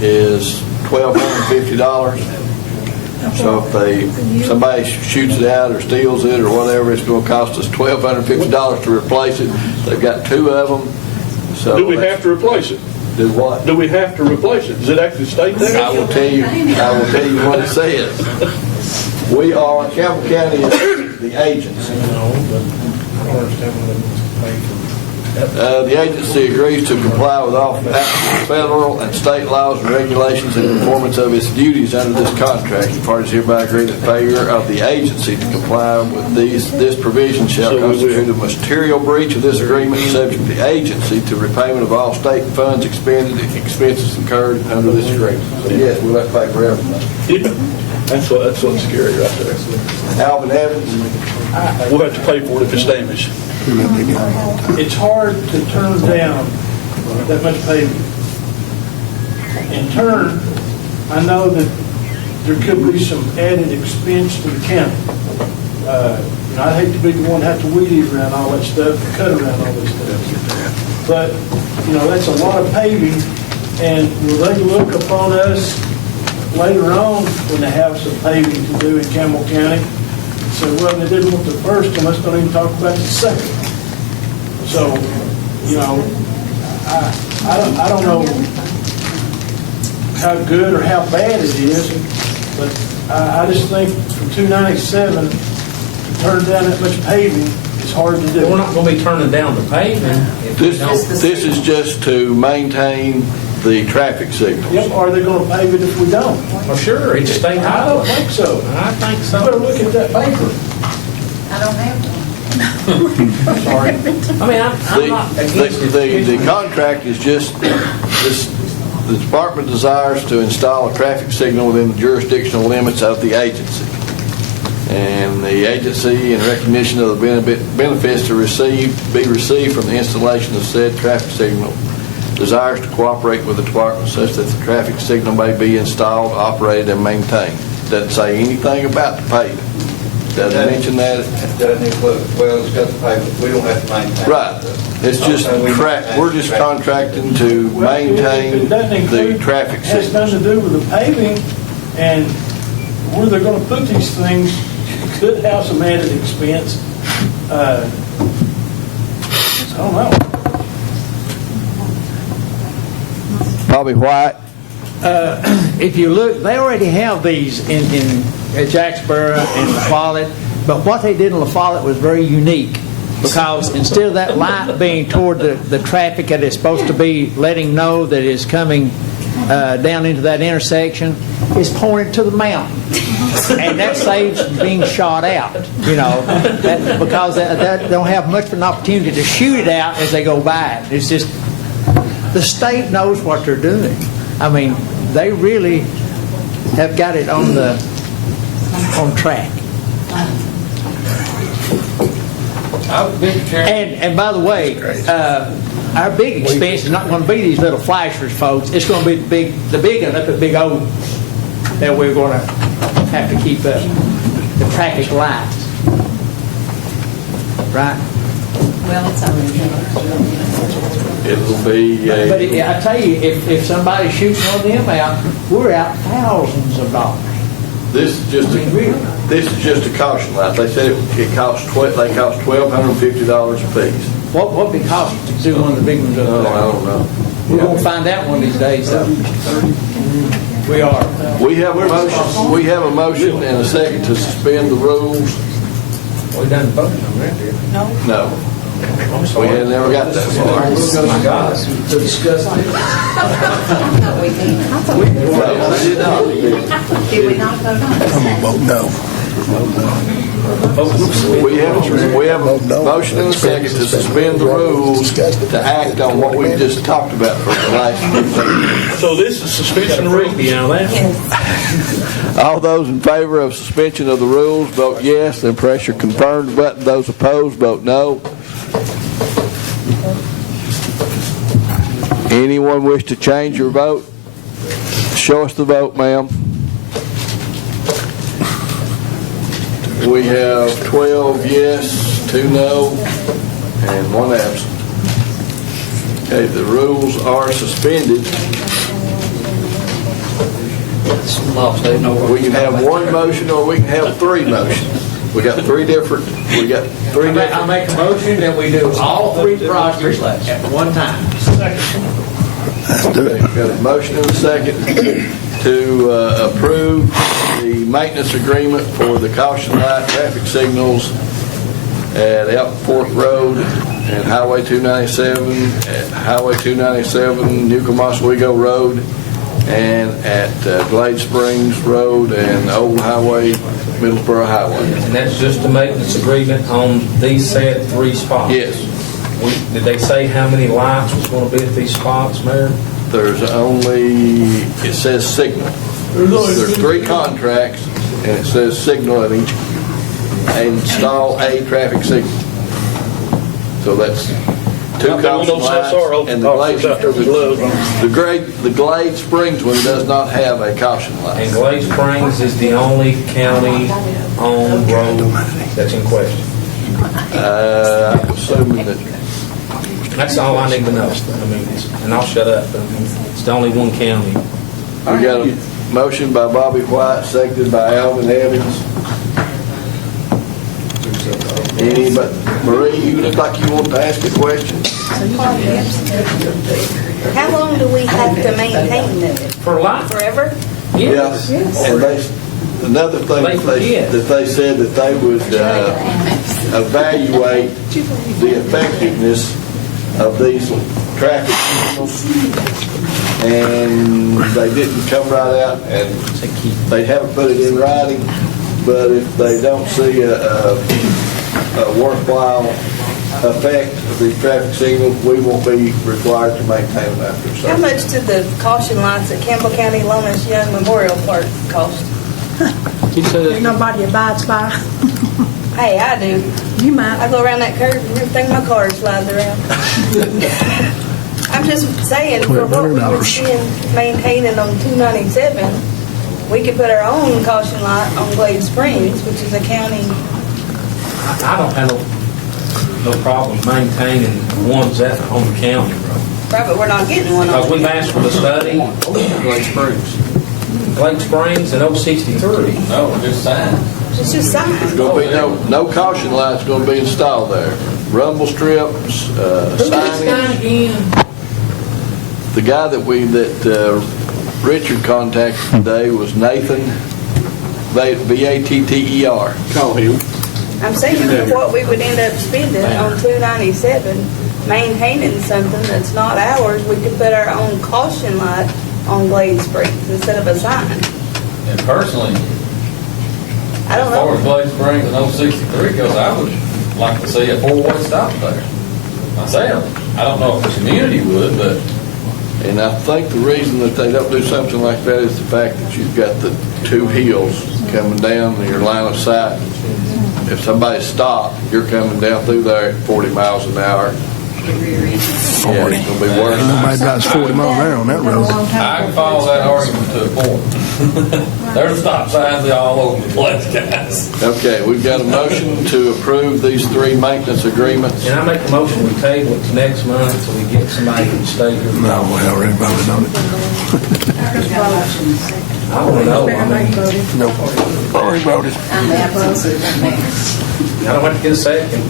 is $1,250. So if somebody shoots it out or steals it or whatever, it's going to cost us $1,250 to replace it. They've got 2 of them. So do we have to replace it? Do what? Do we have to replace it? Does it actually state that? I will tell you what it says. We are, Campbell County is the agency. The agency agrees to comply with all federal and state laws and regulations in performance of its duties under this contract. The parties hereby agree that failure of the agency to comply with this provision shall constitute a material breach of this agreement, subject the agency to repayment of all state funds expended and expenses incurred under this agreement. So yes, we'll have to pay for everything. Yeah. That's what's scary right there. Alvin Evans. We'll have to pay for it if it's damaged. It's hard to turn down that much pavement. In turn, I know that there could be some added expense to the county. I'd hate to be the one to have to weed eat around all that stuff, and cut around all this stuff. But, that's a lot of paving And will they look upon us later on when they have some paving to do in Campbell County? So, well, they didn't want the first one, let's don't even talk about the second. So, you know, I don't know how good or how bad it is, but I just think from 297 to turn down that much paving is hard to do. We're not going to be turning down the paving. This is just to maintain the traffic signals. Yep, are they going to pave it if we don't? Well, sure, it's a state I highway. don't think so. I think so. Better look at that paper. I don't have one. Sorry. I mean, I'm not against it. The contract is just, the department desires to install a traffic signal within the jurisdictional limits of the agency. And the agency, in recognition of the benefits to be received from the installation of said traffic signal, desires to cooperate with the department such that the traffic signal may be installed, operated, and maintained. Doesn't say anything about the paving. Doesn't mention that. Doesn't include, well, it's got the pavement, we don't have to maintain. Right. It's just, we're just contracting to maintain the traffic It has signal. nothing to do with the paving, and where they're going to put these things could have some added expense. I don't know. Probably white. If you look, they already have these in Jacksboro and La Follette, but what they did in La Follette was very unique, because instead of that light being toward the traffic that is supposed to be letting know that it's coming down into that intersection, it's pointed to the mountain. And that saves being shot out, you know, because they don't have much of an opportunity to shoot it out as they go by. It's just, the state knows what they're doing. I mean, they really have got it on track. And by the way, our big expense is not going to be these little flashers, folks. It's going to be the big one up at Big O that we're going to have to keep up. The traffic lights, right? Well, it's already It'll be But I tell you, if somebody shoots one of them out, we're out thousands of dollars. This is just a caution light. They said it costs $1,250 a piece. What would it cost to do one of the big ones up there? I don't know. We're going to find out one of these days, though. We are. We have a motion and a second to suspend the rules. We done voting on that, did we? No. We had never got that far. Oh, my God. To discuss it. We did not. Did we not vote on it? I'm going to vote no. We have a motion and a second to suspend the rules to act on what we just talked about for the last 15 minutes. So this is suspension of rules. All those in favor of suspension of the rules, vote yes, then press your confirmed button. Those opposed, vote no. Anyone wish to change your vote? Show us the vote, ma'am. We have 12 yes, 2 no, and 1 absent. Okay, the rules are suspended. We can have one motion or we can have 3 motions. We got three different. I make a motion that we do all 3 projects at one time. Got a motion and a second to approve the maintenance agreement for the caution light traffic signals at Elk Fork Road and Highway 297, at Highway 297, Newcomb Oswego Road, and at Glade Springs Road and Old Highway, Middlesboro Highway. And that's just a maintenance agreement on these said 3 spots? Yes. Did they say how many lights was going to be at these spots, Mayor? There's only, it says signal. There's 3 contracts, and it says signal at each, install a traffic signal. So that's 2 caution lights, and the Glade Springs one does not have a caution light. And Glade Springs is the only county-owned road that's in question. I'm assuming that. That's all I need to know. I mean, and I'll shut up. It's the only one county. We got a motion by Bobby White, seconded by Alvin Evans. Anybody, Marie, you look like you want to ask a question. How long do we have to maintain it? For life. Forever? Yes. And another thing that they said that they would evaluate the effectiveness of these traffic signals, and they didn't come right out, and they haven't put it in writing, but if they don't see a worthwhile effect of these traffic signals, we won't be required to maintain them after. How much did the caution lights at Campbell County Lomas Young Memorial Park cost? Ain't nobody abides by. Hey, I do. You might. I go around that curve and everything my car slides around. I'm just saying, for what we were seeing maintaining on 297, we could put our own caution light on Glade Springs, which is a county. I don't have no problem maintaining the ones that are on the county road. Right, but we're not getting one on. Because we've asked for the study. Glade Springs. Glade Springs and 063. No, just signs. It's just signs. There's going to be no caution lights going to be installed there. Rumble strips, signage. The guy that Richard contacted today was Nathan, Vatter. Call him. I'm saying for what we would end up spending on 297, maintaining something that's not ours, we could put our own caution light on Glade Springs instead of a sign. And personally, I don't as far as know. Glade Springs and 063 goes, I would like to see a four-way stop there myself. I don't know if the community would, but. And I think the reason that they don't do something like that is the fact that you've got the two hills coming down in your line of sight. If somebody stopped, you're coming down through there at 40 miles an hour. 40. Yeah, it's going to be worse. Nobody drives 40 miles an hour on that road. I can follow that argument to a point. There's stop signs all over the place, guys. Okay, we've got a motion to approve these three maintenance agreements. And I make a motion we table it to next month so we get somebody who can stay here. No, we already voted on it. I want to know. Nope. Already voted. I'm the absence I don't have to get a second.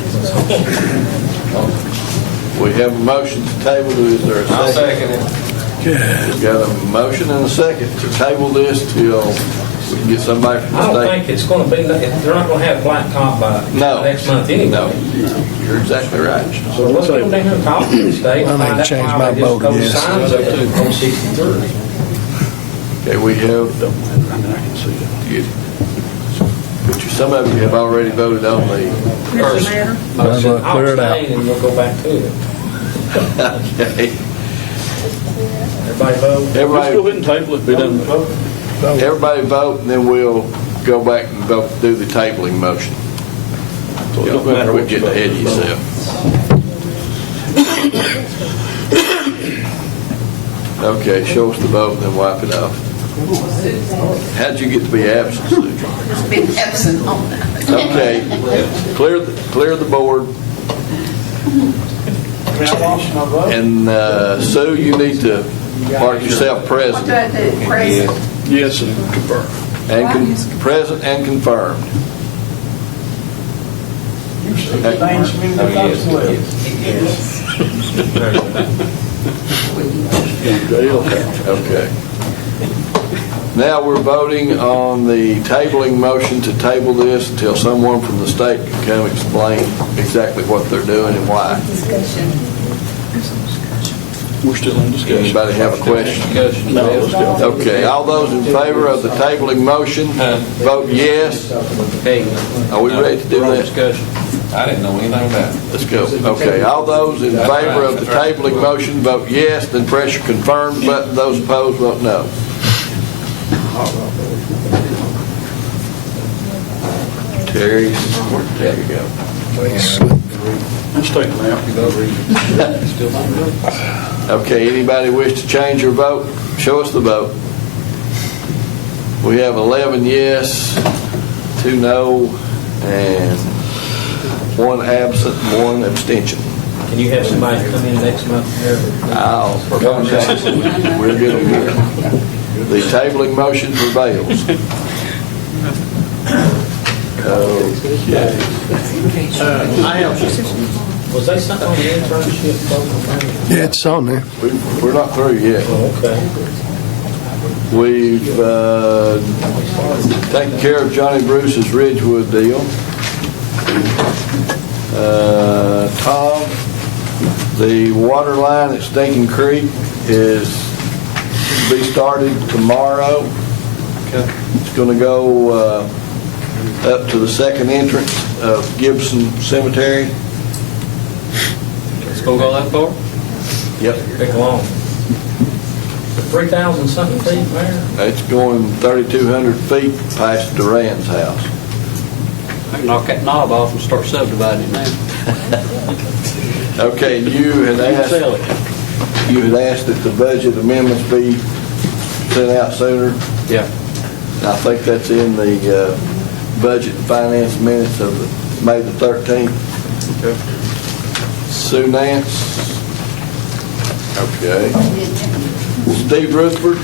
We have a motion to table. Is there a second? I'll second it. We've got a motion and a second to table this till we can get somebody from I the don't state. think it's going to be, they're not going to have black top by next month anyway. No, you're exactly right. So let's go down here and talk to the state and I find need out to change why my they just vote, throw the yes. signs up to 063. Okay, we have, some of you have already voted on the first. Motion. I'll clear it out. I'll abstain and we'll go back to it. Okay. Everybody vote? Let's go ahead and table it, be done with it. Everybody vote, and then we'll go back and do the tabling motion. So it don't matter We're what you getting vote. ahead of yourself. Okay, show us the vote and then wipe it off. How'd you get to be absent, Sue? Been absent on that. Okay, clear the board. And Sue, you need to mark yourself present. What do I do? Present? Yes, and confirm. And present and confirmed. Thanks, me, the folks will. Okay. Now we're voting on the tabling motion to table this until someone from the state can come explain exactly what they're doing and why. We're still in discussion. Anybody have a question? No, let's go. Okay, all those in favor of the tabling motion, vote yes. Are we ready to do that? I didn't know anything about it. Let's go. Okay, all those in favor of the tabling motion, vote yes, then press your confirm button. Those opposed, vote no. Terry, there you go. Let's take them out. Okay, anybody wish to change your vote? Show us the vote. We have 11 yes, 2 no, and 1 absent, 1 abstention. Can you have somebody come in next month here? We'll get them here. The tabling motion prevails. Okay. Was they something on the internship program? Yeah, it's on there. We're not through yet. Okay. We've taken care of Johnny Bruce's Ridgewood deal. Tom, the water line at Stinking Creek is to be started tomorrow. It's going to go up to the second entrance of Gibson Cemetery. It's going to go that far? Yep. Take long. 3,000 something feet there? It's going 3,200 feet past Duran's house. I can knock that knob off and start subdividing it now. Okay, you had asked that the budget amendments be sent out sooner. Yeah. I think that's in the budget and finance minutes of May the 13th. Okay. Sue Nance. Okay. Steve Rutherford.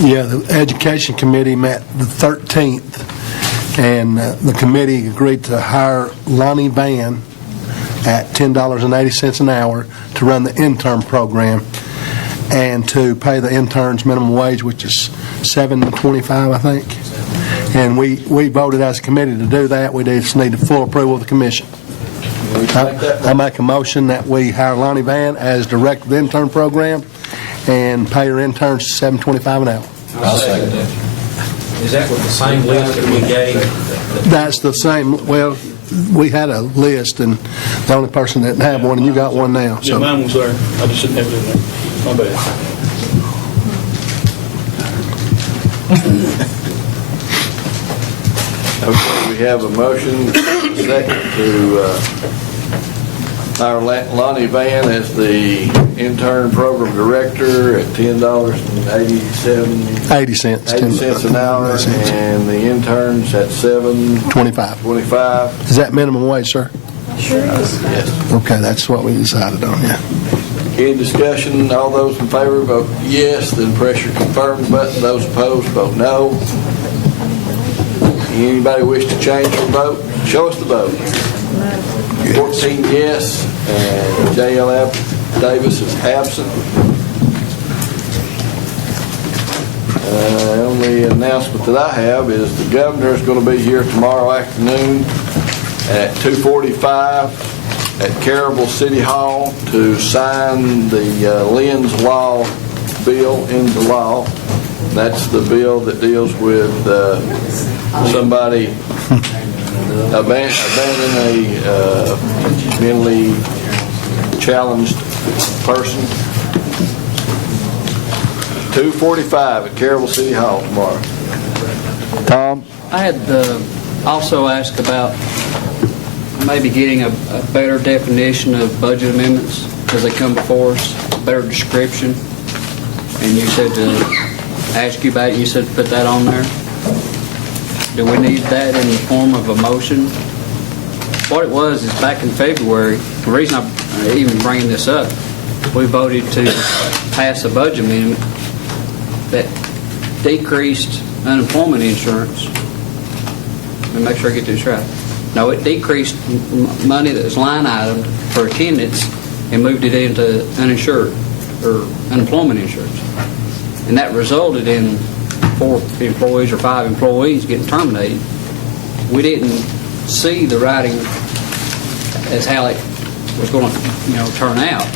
Yeah, the Education Committee met the 13th, and the committee agreed to hire Lonnie Van at $10.80 an hour to run the intern program and to pay the interns minimum wage, which is $7.25, I think. And we voted as a committee to do that. We just need the full approval of the commission. I make a motion that we hire Lonnie Van as director of the intern program and pay her interns $7.25 an hour. I'll second that. Is that with the same list that we gave? That's the same. Well, we had a list, and the only person that didn't have one, and you got one now. Yeah, mine was there. I just didn't have it in there. My bad. Okay, we have a motion, second, to hire Lonnie Van as the intern program director at $10.80 an hour, and the interns at $7.25. Is that minimum wage, sir? Sure is. Yes. Okay, that's what we decided on, yeah. Any discussion? All those in favor vote yes, then press your confirm button. Those opposed vote no. Anybody wish to change your vote? Show us the vote. 14 yes, and J.L. Davis is absent. The only announcement that I have is the governor is going to be here tomorrow afternoon at 2:45 at Campbell City Hall to sign the Lynn's Law bill into law. That's the bill that deals with somebody abandoning a mentally challenged person. 2:45 at Campbell City Hall tomorrow. Tom? I had also asked about maybe getting a better definition of budget amendments as they come before us, a better description. And you said to ask you about it, you said to put that on there. Do we need that in the form of a motion? What it was is back in February, the reason I'm even bringing this up, we voted to pass a budget amendment that decreased unemployment insurance. Let me make sure I get this right. No, it decreased money that was line item for attendance and moved it into uninsured or unemployment insurance. And that resulted in 4 employees or 5 employees getting terminated. We didn't see the writing as how it was going to, turn out.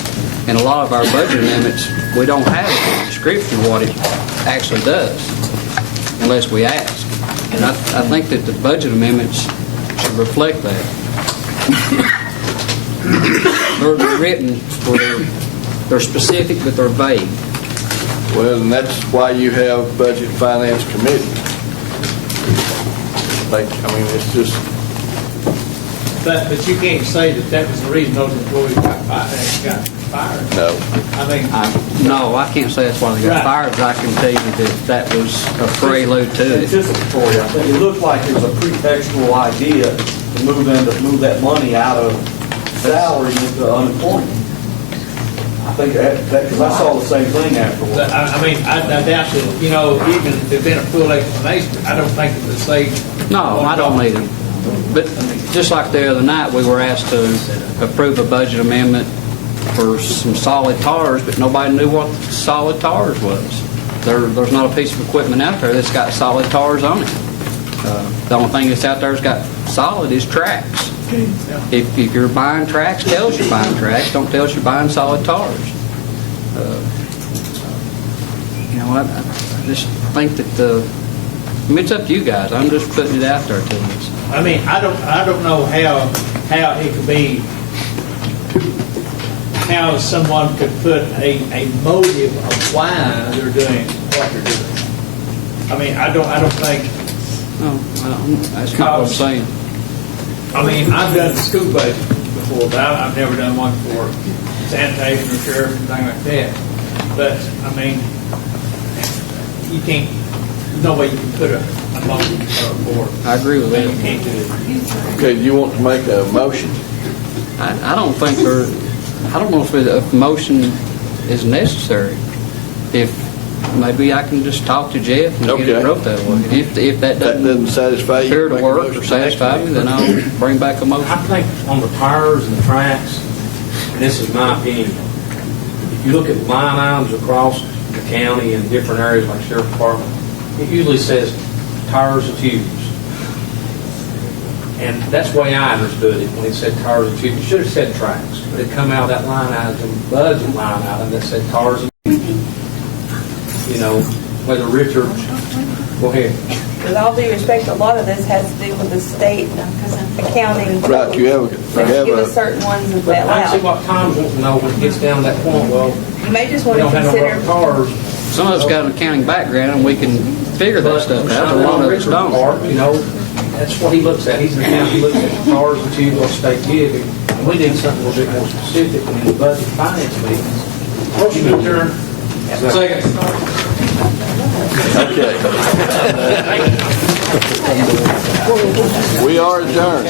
And a lot of our budget amendments, we don't have a description of what it actually does unless we ask. And I think that the budget amendments should reflect that. They're written where they're specific, but they're vague. Well, and that's why you have Budget and Finance Committee. It's just... But you can't say that was the reason those employees got fired. No. No, I can't say that's why they got fired, but I can tell you that was a prelude to it. Anticipatory. I think it looked like it was a pretextual idea to move that money out of salary into unemployment. I think because I saw the same thing afterwards. I mean, I doubt that, you know, even if there'd been a full explanation, I don't think it would save. No, I don't either. But just like the other night, we were asked to approve a budget amendment for some solid tires, but nobody knew what solid tires was. There's not a piece of equipment out there that's got solid tires on it. The only thing that's out there that's got solid is tracks. If you're buying tracks, tells you're buying tracks, don't tell us you're buying solid tires. You know, I just think that I mean, it's up to you guys. I'm just putting it out there to you. I mean, I don't know how it could be, how someone could put a motive of why they're doing what they're doing. I mean, I don't think. No, that's not what I'm saying. I mean, I've done school budget before, but I've never done one for sanitation or sheriff or anything like that. But, I mean, you can't, there's no way you can put a motion for it. I agree with that. You can't do it. Okay, do you want to make a motion? I don't think I don't know if a motion is necessary. If maybe I can just talk to Jeff and get it wrote that way. If that doesn't satisfy you, appear to work or satisfy me, then I'll bring back a motion. I think on the tires and the tracks, and this is my opinion, if you look at line items across the county and different areas like Sheriff Department, it usually says tires and tubes. And that's the way I understood it when it said tires and tubes. It should have said tracks. But it come out of that line item, budget line item that said tires and tubes. You know, whether Richard, go ahead. With all due respect, a lot of this has to do with the state accounting. Right, you have Give us certain ones that But I see allow. what Tom's wanting to know when it gets down to that point. Well, You may just we want to don't have no consider. rubber cars. Some of us got an accounting background and we can figure that stuff out. A lot of us don't. Part, you know, that's what he looks at. He's an accountant. He looks at the cars and tubes, what state give him. And we need something a little bit more specific in the budget finance meetings. Motion to adjourn. Second. Okay. We are adjourned.